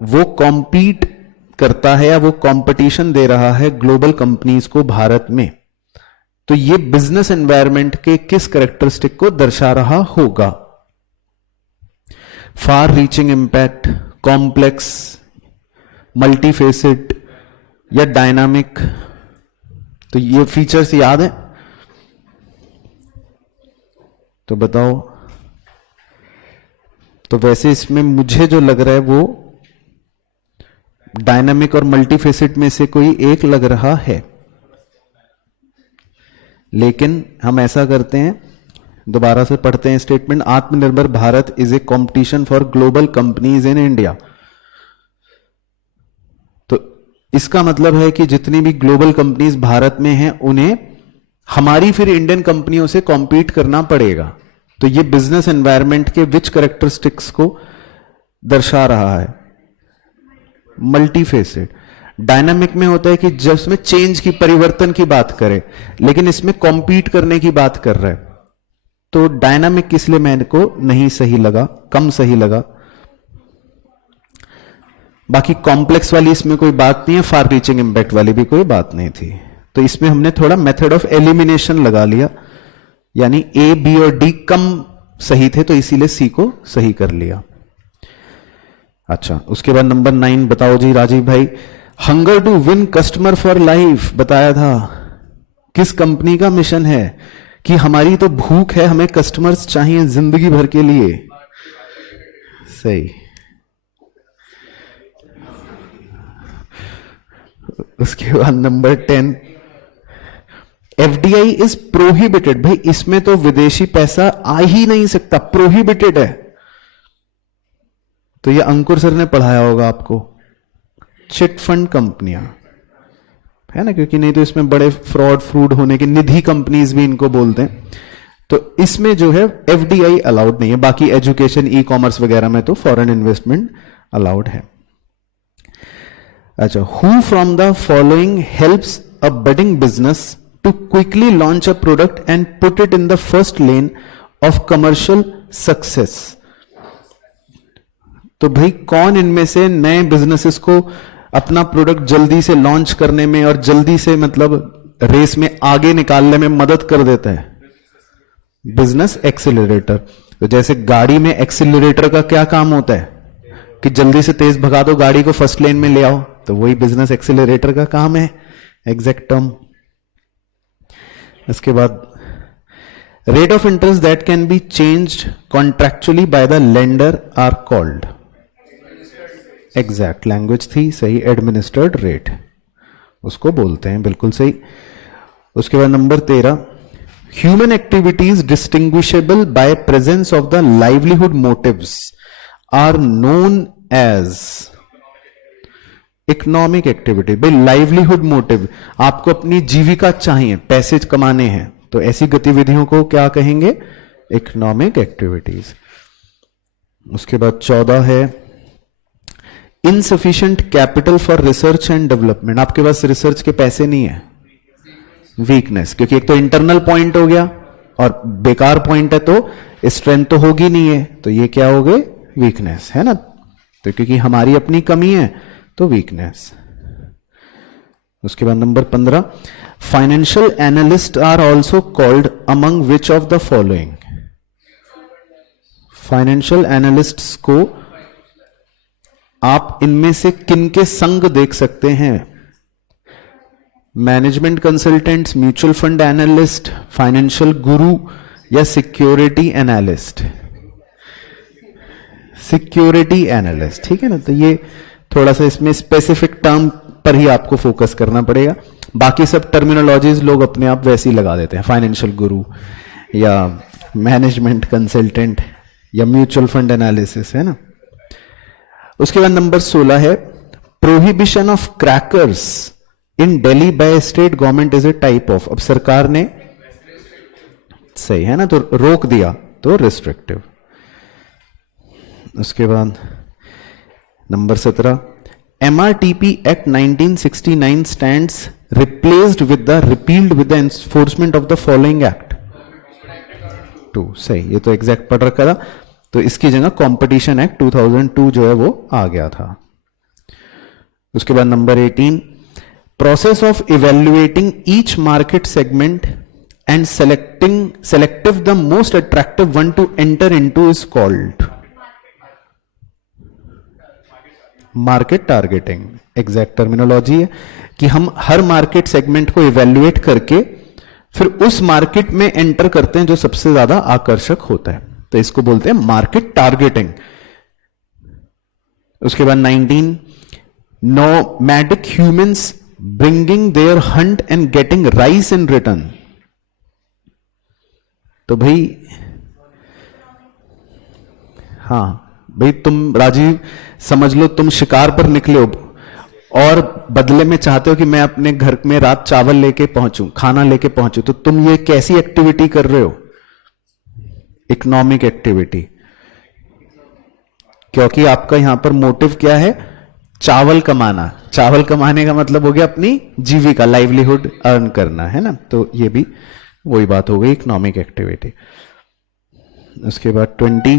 वो कॉम्पीट करता है या वो कंपटीशन दे रहा है ग्लोबल कंपनीज को भारत में, तो ये बिजनेस एनवायरनमेंट के किस कैरेक्टरिस्टिक को दर्शा रहा होगा? फार रीचिंग इंपैक्ट, कॉम्प्लेक्स, मल्टीफेसेड या डायनामिक? तो ये फीचर्स याद है? तो बताओ। तो वैसे इसमें मुझे जो लग रहा है वो डायनामिक और मल्टीफेसेड में से कोई एक लग रहा है, लेकिन हम ऐसा करते हैं, दोबारा से पढ़ते हैं स्टेटमेंट, आत्मनिर्भर Bharat is a competition for global companies in India. तो इसका मतलब है कि जितनी भी ग्लोबल कंपनीज भारत में हैं उन्हें हमारी फिर इंडियन कंपनियों से कॉम्पीट करना पड़ेगा। तो ये बिजनेस एनवायरनमेंट के विच कैरेक्टरिस्टिक्स को दर्शा रहा है? मल्टीफेसेड। डायनामिक में होता है कि जब इसमें चेंज की, परिवर्तन की बात करें, लेकिन इसमें कॉम्पीट करने की बात कर रहा है। तो डायनामिक इसलिए मेरे को नहीं सही लगा, कम सही लगा। बाकी कॉम्प्लेक्स वाली इसमें कोई बात नहीं है, फार रीचिंग इंपैक्ट वाली भी कोई बात नहीं थी। तो इसमें हमने थोड़ा मेथड ऑफ एलिमिनेशन लगा लिया, यानी ए, बी और डी कम सही थे तो इसीलिए सी को सही कर लिया। अच्छा, उसके बाद नंबर 9 बताओ जी राजीव भाई। Hunger to win customer for life बताया था, किस कंपनी का मिशन है? कि हमारी तो भूख है, हमें कस्टमर्स चाहिए जिंदगी भर के लिए। सही। उसके बाद नंबर 10, एफडीआई इज प्रोहिबिटेड। भाई इसमें तो विदेशी पैसा आ ही नहीं सकता, प्रोहिबिटेड है। तो ये अंकुर सर ने पढ़ाया होगा आपको, चिट फंड कंपनियां है ना, क्योंकि नहीं तो इसमें बड़े फ्रॉड फ्रूड होने की निधि कंपनीज भी इनको बोलते हैं। तो इसमें जो है एफडीआई अलाउड नहीं है, बाकी एजुकेशन, ई कॉमर्स वगैरह में तो फॉरेन इन्वेस्टमेंट अलाउड है। अच्छा, who from the following helps a budding business to quickly launch a product and put it in the first lane of commercial success. तो भाई कौन इनमें से नए बिजनेसेस को अपना प्रोडक्ट जल्दी से लॉन्च करने में और जल्दी से मतलब रेस में आगे निकालने में मदद कर देता है? Business accelerator. तो जैसे गाड़ी में एक्सीलरेटर का क्या काम होता है कि जल्दी से तेज भगा दो गाड़ी को, फर्स्ट लेन में ले आओ, तो वही बिजनेस एक्सीलरेटर का काम है, एग्जैक्ट टर्म। इसके बाद rate of interest that can be changed contractually by the lender are called. Exact language थी सही, एडमिनिस्टर्ड रेट उसको बोलते हैं, बिल्कुल सही। उसके बाद number 13, human activities distinguishable by presence of the livelihood motives are known as economic activity. भाई लाइवलीहुड मोटिव, आपको अपनी जीविका चाहिए, पैसे कमाने हैं, तो ऐसी गतिविधियों को क्या कहेंगे? Economic activities. उसके बाद 14 है, insufficient capital for research and development. आपके पास रिसर्च के पैसे नहीं है, वीकनेस, क्योंकि एक तो इंटरनल पॉइंट हो गया और बेकार पॉइंट है तो स्ट्रेंथ तो होगी नहीं है, तो ये क्या हो गए? वीकनेस है ना। तो क्योंकि हमारी अपनी कमी है तो वीकनेस। उसके बाद number 15, financial analyst are also called among which of the following. Financial analysts को आप इनमें से किन के संग देख सकते हैं? Management consultants, mutual fund analyst, financial गुरु या सिक्योरिटी एनालिस्ट? सिक्योरिटी एनालिस्ट, ठीक है ना। तो ये थोड़ा सा इसमें स्पेसिफिक टर्म पर ही आपको फोकस करना पड़ेगा, बाकी सब टर्मिनोलॉजीज लोग अपने आप वैसे ही लगा देते हैं, फाइनेंशियल गुरु या मैनेजमेंट कंसल्टेंट या म्यूचुअल फंड एनालिसिस, है ना। उसके बाद नंबर 16 है, prohibition of crackers in Delhi by state government is a type of. अब सरकार ने, सही है ना, तो रोक दिया तो रिस्ट्रिक्टिव। उसके बाद number 17, MRTP act 1969 stands replaced with the repealed with the enforcement of the following act 2। सही, ये तो एग्जैक्ट पढ़ रखा था, तो इसकी जगह कंपटीशन एक्ट 2002 जो है वो आ गया था। उसके बाद नंबर 18, process of evaluating each market segment and selective the most attractive one two enter into is called market targeting. Exact terminology है कि हम हर मार्केट सेगमेंट को इवेल्युएट करके फिर उस मार्केट में एंटर करते हैं जो सबसे ज्यादा आकर्षक होता है, तो इसको बोलते हैं मार्केट टारगेटिंग। उसके बाद 19, nomadic humans bringing their Hunt and getting rice in return. तो भाई, हाँ भाई, तुम राजीव समझ लो तुम शिकार पर निकले हो और बदले में चाहते हो कि मैं अपने घर में रात चावल लेके पहुंचूं, खाना लेके पहुंचूं, तो तुम ये कैसी एक्टिविटी कर रहे हो? Economic activity. क्योंकि आपका यहां पर मोटिव क्या है? चावल कमाना। चावल कमाने का मतलब हो गया अपनी जीविका, लाइवलीहुड अर्न करना, है ना? तो ये भी वही बात हो गई, इकोनॉमिक एक्टिविटी। उसके बाद 20,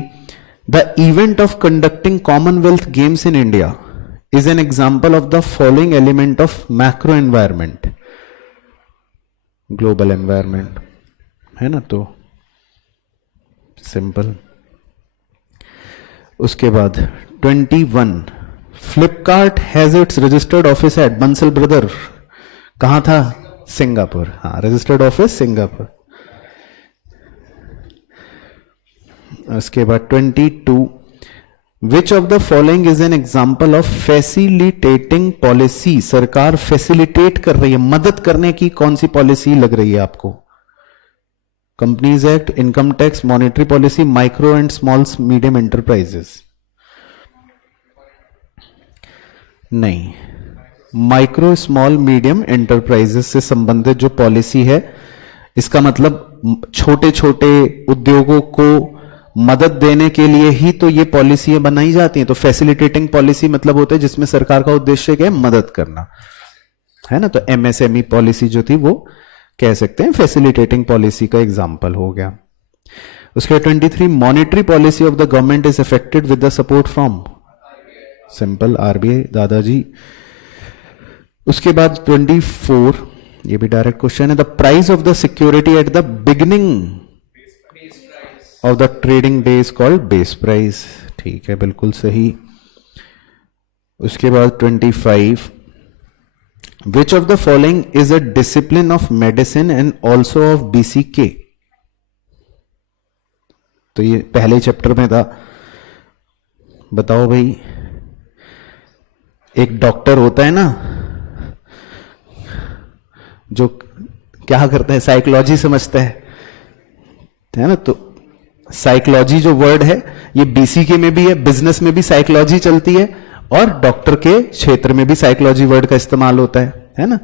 the event of conducting Commonwealth games in India is an example of the following element of macro environment, global environment, है ना? तो सिंपल। उसके बाद 21, Flipkart has its registered office at Bansal brother. कहां था? सिंगापुर। हाँ, रजिस्टर्ड ऑफिस सिंगापुर। उसके बाद 22, Which of the following is an example of facilitating policy? सरकार फैसिलिटेट कर रही है, मदद करने की कौन सी पॉलिसी लग रही है आपको? Companies act, income tax, monetary policy, micro and small medium enterprises. नहीं, माइक्रो स्मॉल मीडियम एंटरप्राइजेस से संबंधित जो पॉलिसी है, इसका मतलब छोटे छोटे उद्योगों को मदद देने के लिए ही तो ये पॉलिसियां बनाई जाती हैं। तो फैसिलिटेटिंग पॉलिसी मतलब होता है जिसमें सरकार का उद्देश्य क्या है? मदद करना, है ना? तो एमएसएमई पॉलिसी जो थी वो कह सकते हैं फैसिलिटेटिंग पॉलिसी का एग्जांपल हो गया। उसके बाद 23, monetary policy of the government is affected with the support from, simple, RBI, दादाजी। उसके बाद 24, ये भी डायरेक्ट क्वेश्चन है, the price of the security at the beginning of the trading day is called base price। ठीक है, बिल्कुल सही। उसके बाद 25, which of the following is a discipline of medicine and also of BCK? तो ये पहले चैप्टर में था। बताओ भाई, एक डॉक्टर होता है ना जो क्या करता है? साइकोलॉजी समझता है ना? तो साइकोलॉजी जो वर्ड है ये बीसीके में भी है, बिजनेस में भी साइकोलॉजी चलती है और डॉक्टर के क्षेत्र में भी साइकोलॉजी वर्ड का इस्तेमाल होता है ना?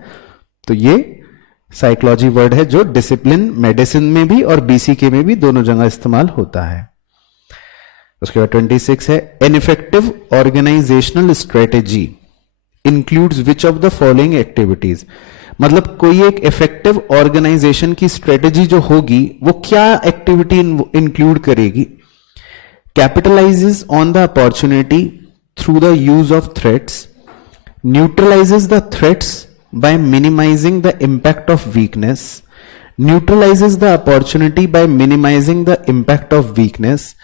तो ये साइकोलॉजी वर्ड है जो डिसिप्लिन मेडिसिन में भी और बीसीके में भी दोनों जगह इस्तेमाल होता है। उसके बाद 26 है, an effective organisational strategy includes which of the following activities. मतलब कोई एक इफेक्टिव ऑर्गेनाइजेशन की स्ट्रेटेजी जो होगी वो क्या एक्टिविटी इंक्लूड करेगी? Capitalizes on the opportunity through the use of threats, neutralizes the threats by minimizing the impact of weakness, neutralizes the opportunity by minimizing the impact of weakness,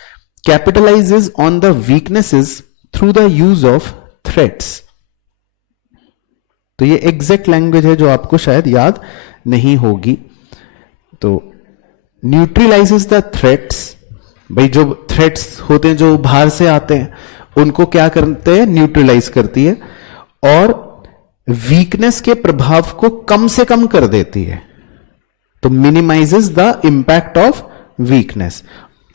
capitalizes on the weaknesses through the use of threats. तो ये exact language है जो आपको शायद याद नहीं होगी। तो न्यूट्रलाइजेस द थ्रेट्स, भाई जो थ्रेट्स होते हैं जो बाहर से आते हैं उनको क्या करते हैं? न्यूट्रलाइज करती है और वीकनेस के प्रभाव को कम से कम कर देती है। तो minimises the impact of weakness.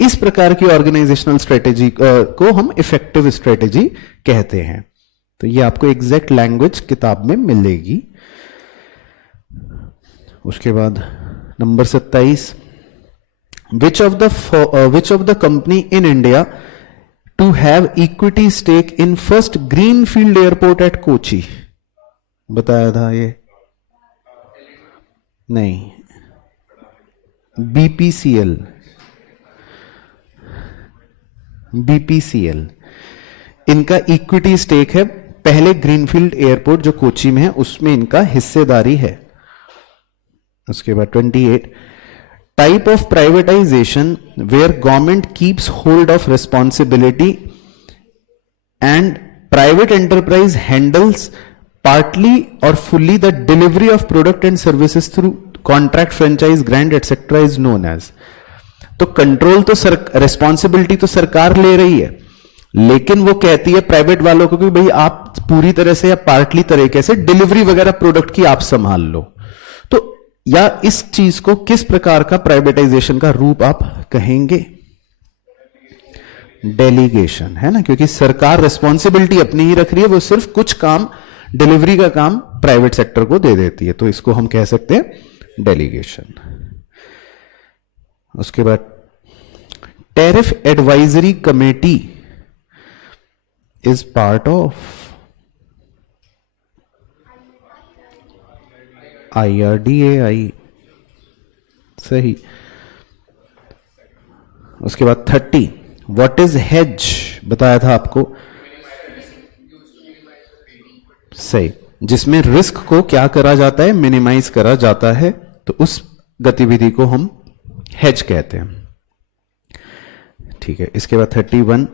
इस प्रकार की ऑर्गेनाइजेशनल स्ट्रेटेजी को हम इफेक्टिव स्ट्रेटेजी कहते हैं। तो ये आपको एग्जैक्ट लैंग्वेज किताब में मिलेगी। उसके बाद number 27, which of the company in India to have equity stake in first greenfield airport at Kochi? बताया था ये? नहीं, बीपीसीएल। बीपीसीएल इनका इक्विटी स्टेक है, पहले ग्रीनफील्ड एयरपोर्ट जो कोची में है उसमें इनका हिस्सेदारी है। उसके बाद 28, type of privatization where government keeps hold of responsibility and private enterprise handles partly or fully the delivery of product and services through contract, franchise, grant etcetera is known as. तो कंट्रोल तो responsibility तो सरकार ले रही है, लेकिन वो कहती है प्राइवेट वालों को कि भाई आप पूरी तरह से या पार्टली तरीके से डिलीवरी वगैरह प्रोडक्ट की आप संभाल लो। तो या इस चीज को किस प्रकार का प्राइवेटाइजेशन का रूप आप कहेंगे? डेलीगेशन, है ना, क्योंकि सरकार रिस्पॉन्सिबिलिटी अपनी ही रख रही है, वो सिर्फ कुछ काम, डिलीवरी का काम प्राइवेट सेक्टर को दे देती है, तो इसको हम कह सकते हैं डेलीगेशन। उसके बाद tariff advisory committee is part of IRDAI, सही। उसके बाद 30, व्हाट इज हेज, बताया था आपको, सही, जिसमें रिस्क को क्या करा जाता है, मिनिमाइज करा जाता है, तो उस गतिविधि को हम हेज कहते हैं, ठीक है। इसके बाद 31,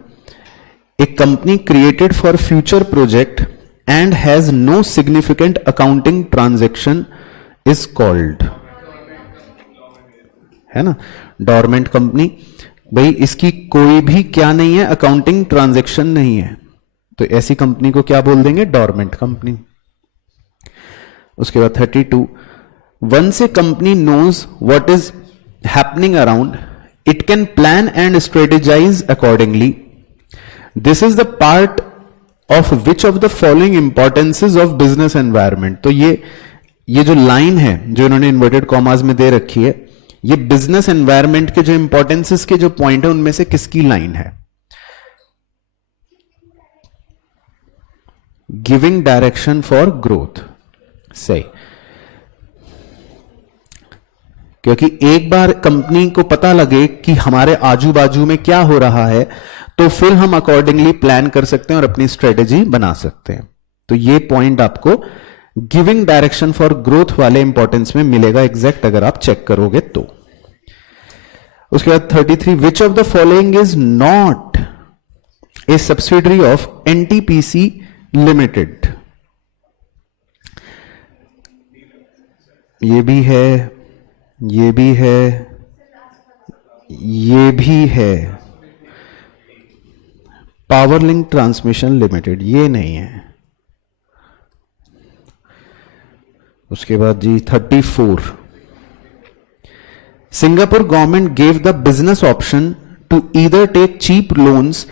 a company created for future project and has no significant accounting transaction is called, है ना, डोरमेंट कंपनी, भाई इसकी कोई भी क्या नहीं है, अकाउंटिंग ट्रांजैक्शन नहीं है, तो ऐसी कंपनी को क्या बोल देंगे, डोरमेंट कंपनी। उसके बाद 32, once a company knows what is happening around it can plan and strategize accordingly, this is the part of which of the following importances of business environment. तो ये जो लाइन है जो इन्होंने इन्वर्टेड कॉमास में दे रखी है, ये बिजनेस एनवायरमेंट के जो इंपॉर्टेंसेस के जो पॉइंट है उनमें से किसकी लाइन है? गिविंग डायरेक्शन फॉर ग्रोथ, सही, क्योंकि एक बार कंपनी को पता लगे कि हमारे आजू बाजू में क्या हो रहा है, तो फिर हम अकॉर्डिंगली प्लान कर सकते हैं और अपनी स्ट्रेटेजी बना सकते हैं। तो ये पॉइंट आपको गिविंग डायरेक्शन फॉर ग्रोथ वाले इंपॉर्टेंस में मिलेगा एग्जैक्ट, अगर आप चेक करोगे तो। उसके बाद 33, विच of the following is not A subsidiary of NTPC limited, ये भी है, ये भी है, ये भी है, पावर लिंक ट्रांसमिशन लिमिटेड ये नहीं है। उसके बाद जी 34, Singapore government gave the business option to either take cheap loans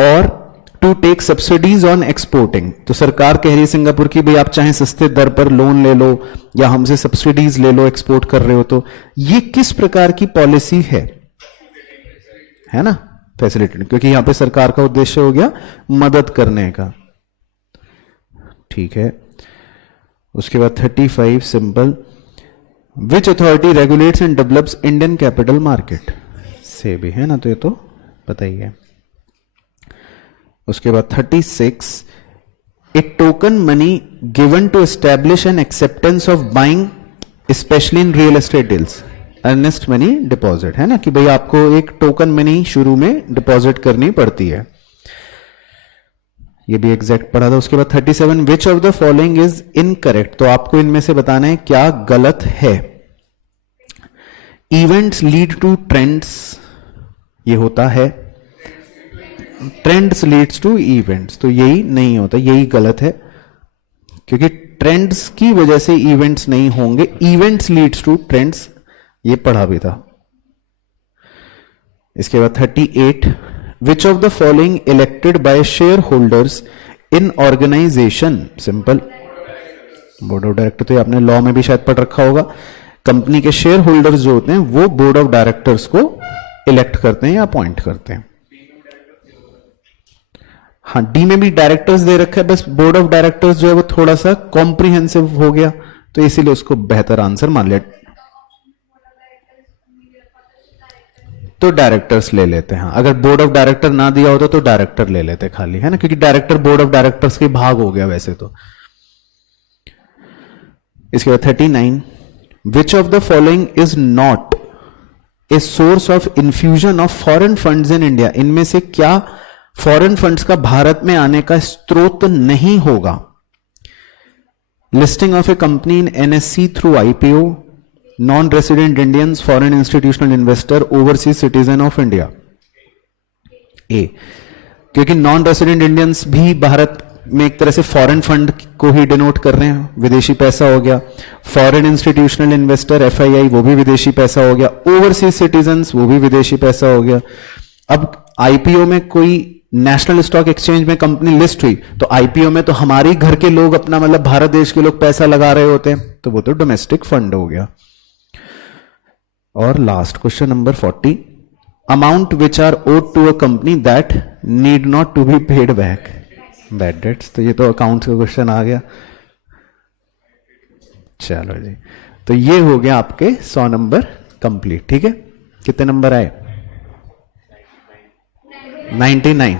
or to take subsidies on exporting. तो सरकार कह रही है सिंगापुर की, भाई आप चाहे सस्ते दर पर लोन ले लो या हमसे सब्सिडीज ले लो, एक्सपोर्ट कर रहे हो तो। ये किस प्रकार की पॉलिसी है ना, फैसिलिटेट, क्योंकि यहां पे सरकार का उद्देश्य हो गया मदद करने का, ठीक है। उसके बाद 35, simple, which authority regulates and develops Indian capital market, से भी है ना, तो ये तो पता ही है। उसके बाद 36, a token money given to establish an acceptance of buying specially in real estate deals, earnest money deposit, है ना, कि भाई आपको एक टोकन मनी शुरू में डिपॉजिट करनी पड़ती है, ये भी एग्जैक्ट पढ़ा था। उसके बाद 37, विच of the following is incorrect, तो आपको इनमें से बताना है क्या गलत है। इवेंट्स लीड टू ट्रेंड्स, ये होता है, ट्रेंड्स लीड्स टू इवेंट्स, तो यही नहीं होता, यही गलत है, क्योंकि ट्रेंड्स की वजह से इवेंट्स नहीं होंगे, इवेंट्स लीड्स टू ट्रेंड्स, ये पढ़ा भी था। इसके बाद 38, which of the following elected by shareholders in organisation, simple, board of director, तो ये आपने लॉ में भी शायद पढ़ रखा होगा, कंपनी के शेयर होल्डर्स जो होते हैं वो बोर्ड ऑफ डायरेक्टर्स को इलेक्ट करते हैं या अपॉइंट करते हैं। हाँ, डी में भी डायरेक्टर्स दे रखा है, बस बोर्ड ऑफ डायरेक्टर्स जो है वो थोड़ा सा कॉम्प्रिहेंसिव हो गया, तो इसीलिए उसको बेहतर आंसर मान लिया, तो डायरेक्टर्स ले लेते हैं। अगर बोर्ड ऑफ डायरेक्टर ना दिया होता तो डायरेक्टर ले लेते खाली, है ना, क्योंकि डायरेक्टर बोर्ड ऑफ डायरेक्टर्स के भाग हो गया वैसे तो। इसके बाद 39, विच of the following is not a source of infusion of foreign funds in India, इनमें से क्या फॉरेन फंड्स का भारत में आने का स्रोत नहीं होगा। Listing of a company in NSE through IPO, non resident Indians, foreign institutional investor, overseas citizen of India. A, क्योंकि नॉन रेसिडेंट इंडियंस भी भारत में एक तरह से फॉरेन फंड को ही डिनोट कर रहे हैं, विदेशी पैसा हो गया। फॉरेन इंस्टीट्यूशनल इन्वेस्टर एफआईआई, वो भी विदेशी पैसा हो गया। ओवरसीज सिटीजन्स, वो भी विदेशी पैसा हो गया। अब आईपीओ में कोई नेशनल स्टॉक एक्सचेंज में कंपनी लिस्ट हुई तो आईपीओ में तो हमारे घर के लोग अपना, मतलब भारत देश के लोग पैसा लगा रहे होते हैं, तो वो तो डोमेस्टिक फंड हो गया। और last question number 40, amount which are owed to a company that need not to be paid back, bad debts. तो ये तो अकाउंट का क्वेश्चन आ गया। चलो जी, तो ये हो गया आपके 100 नंबर कंप्लीट। ठीक है, कितने नंबर आए? 99।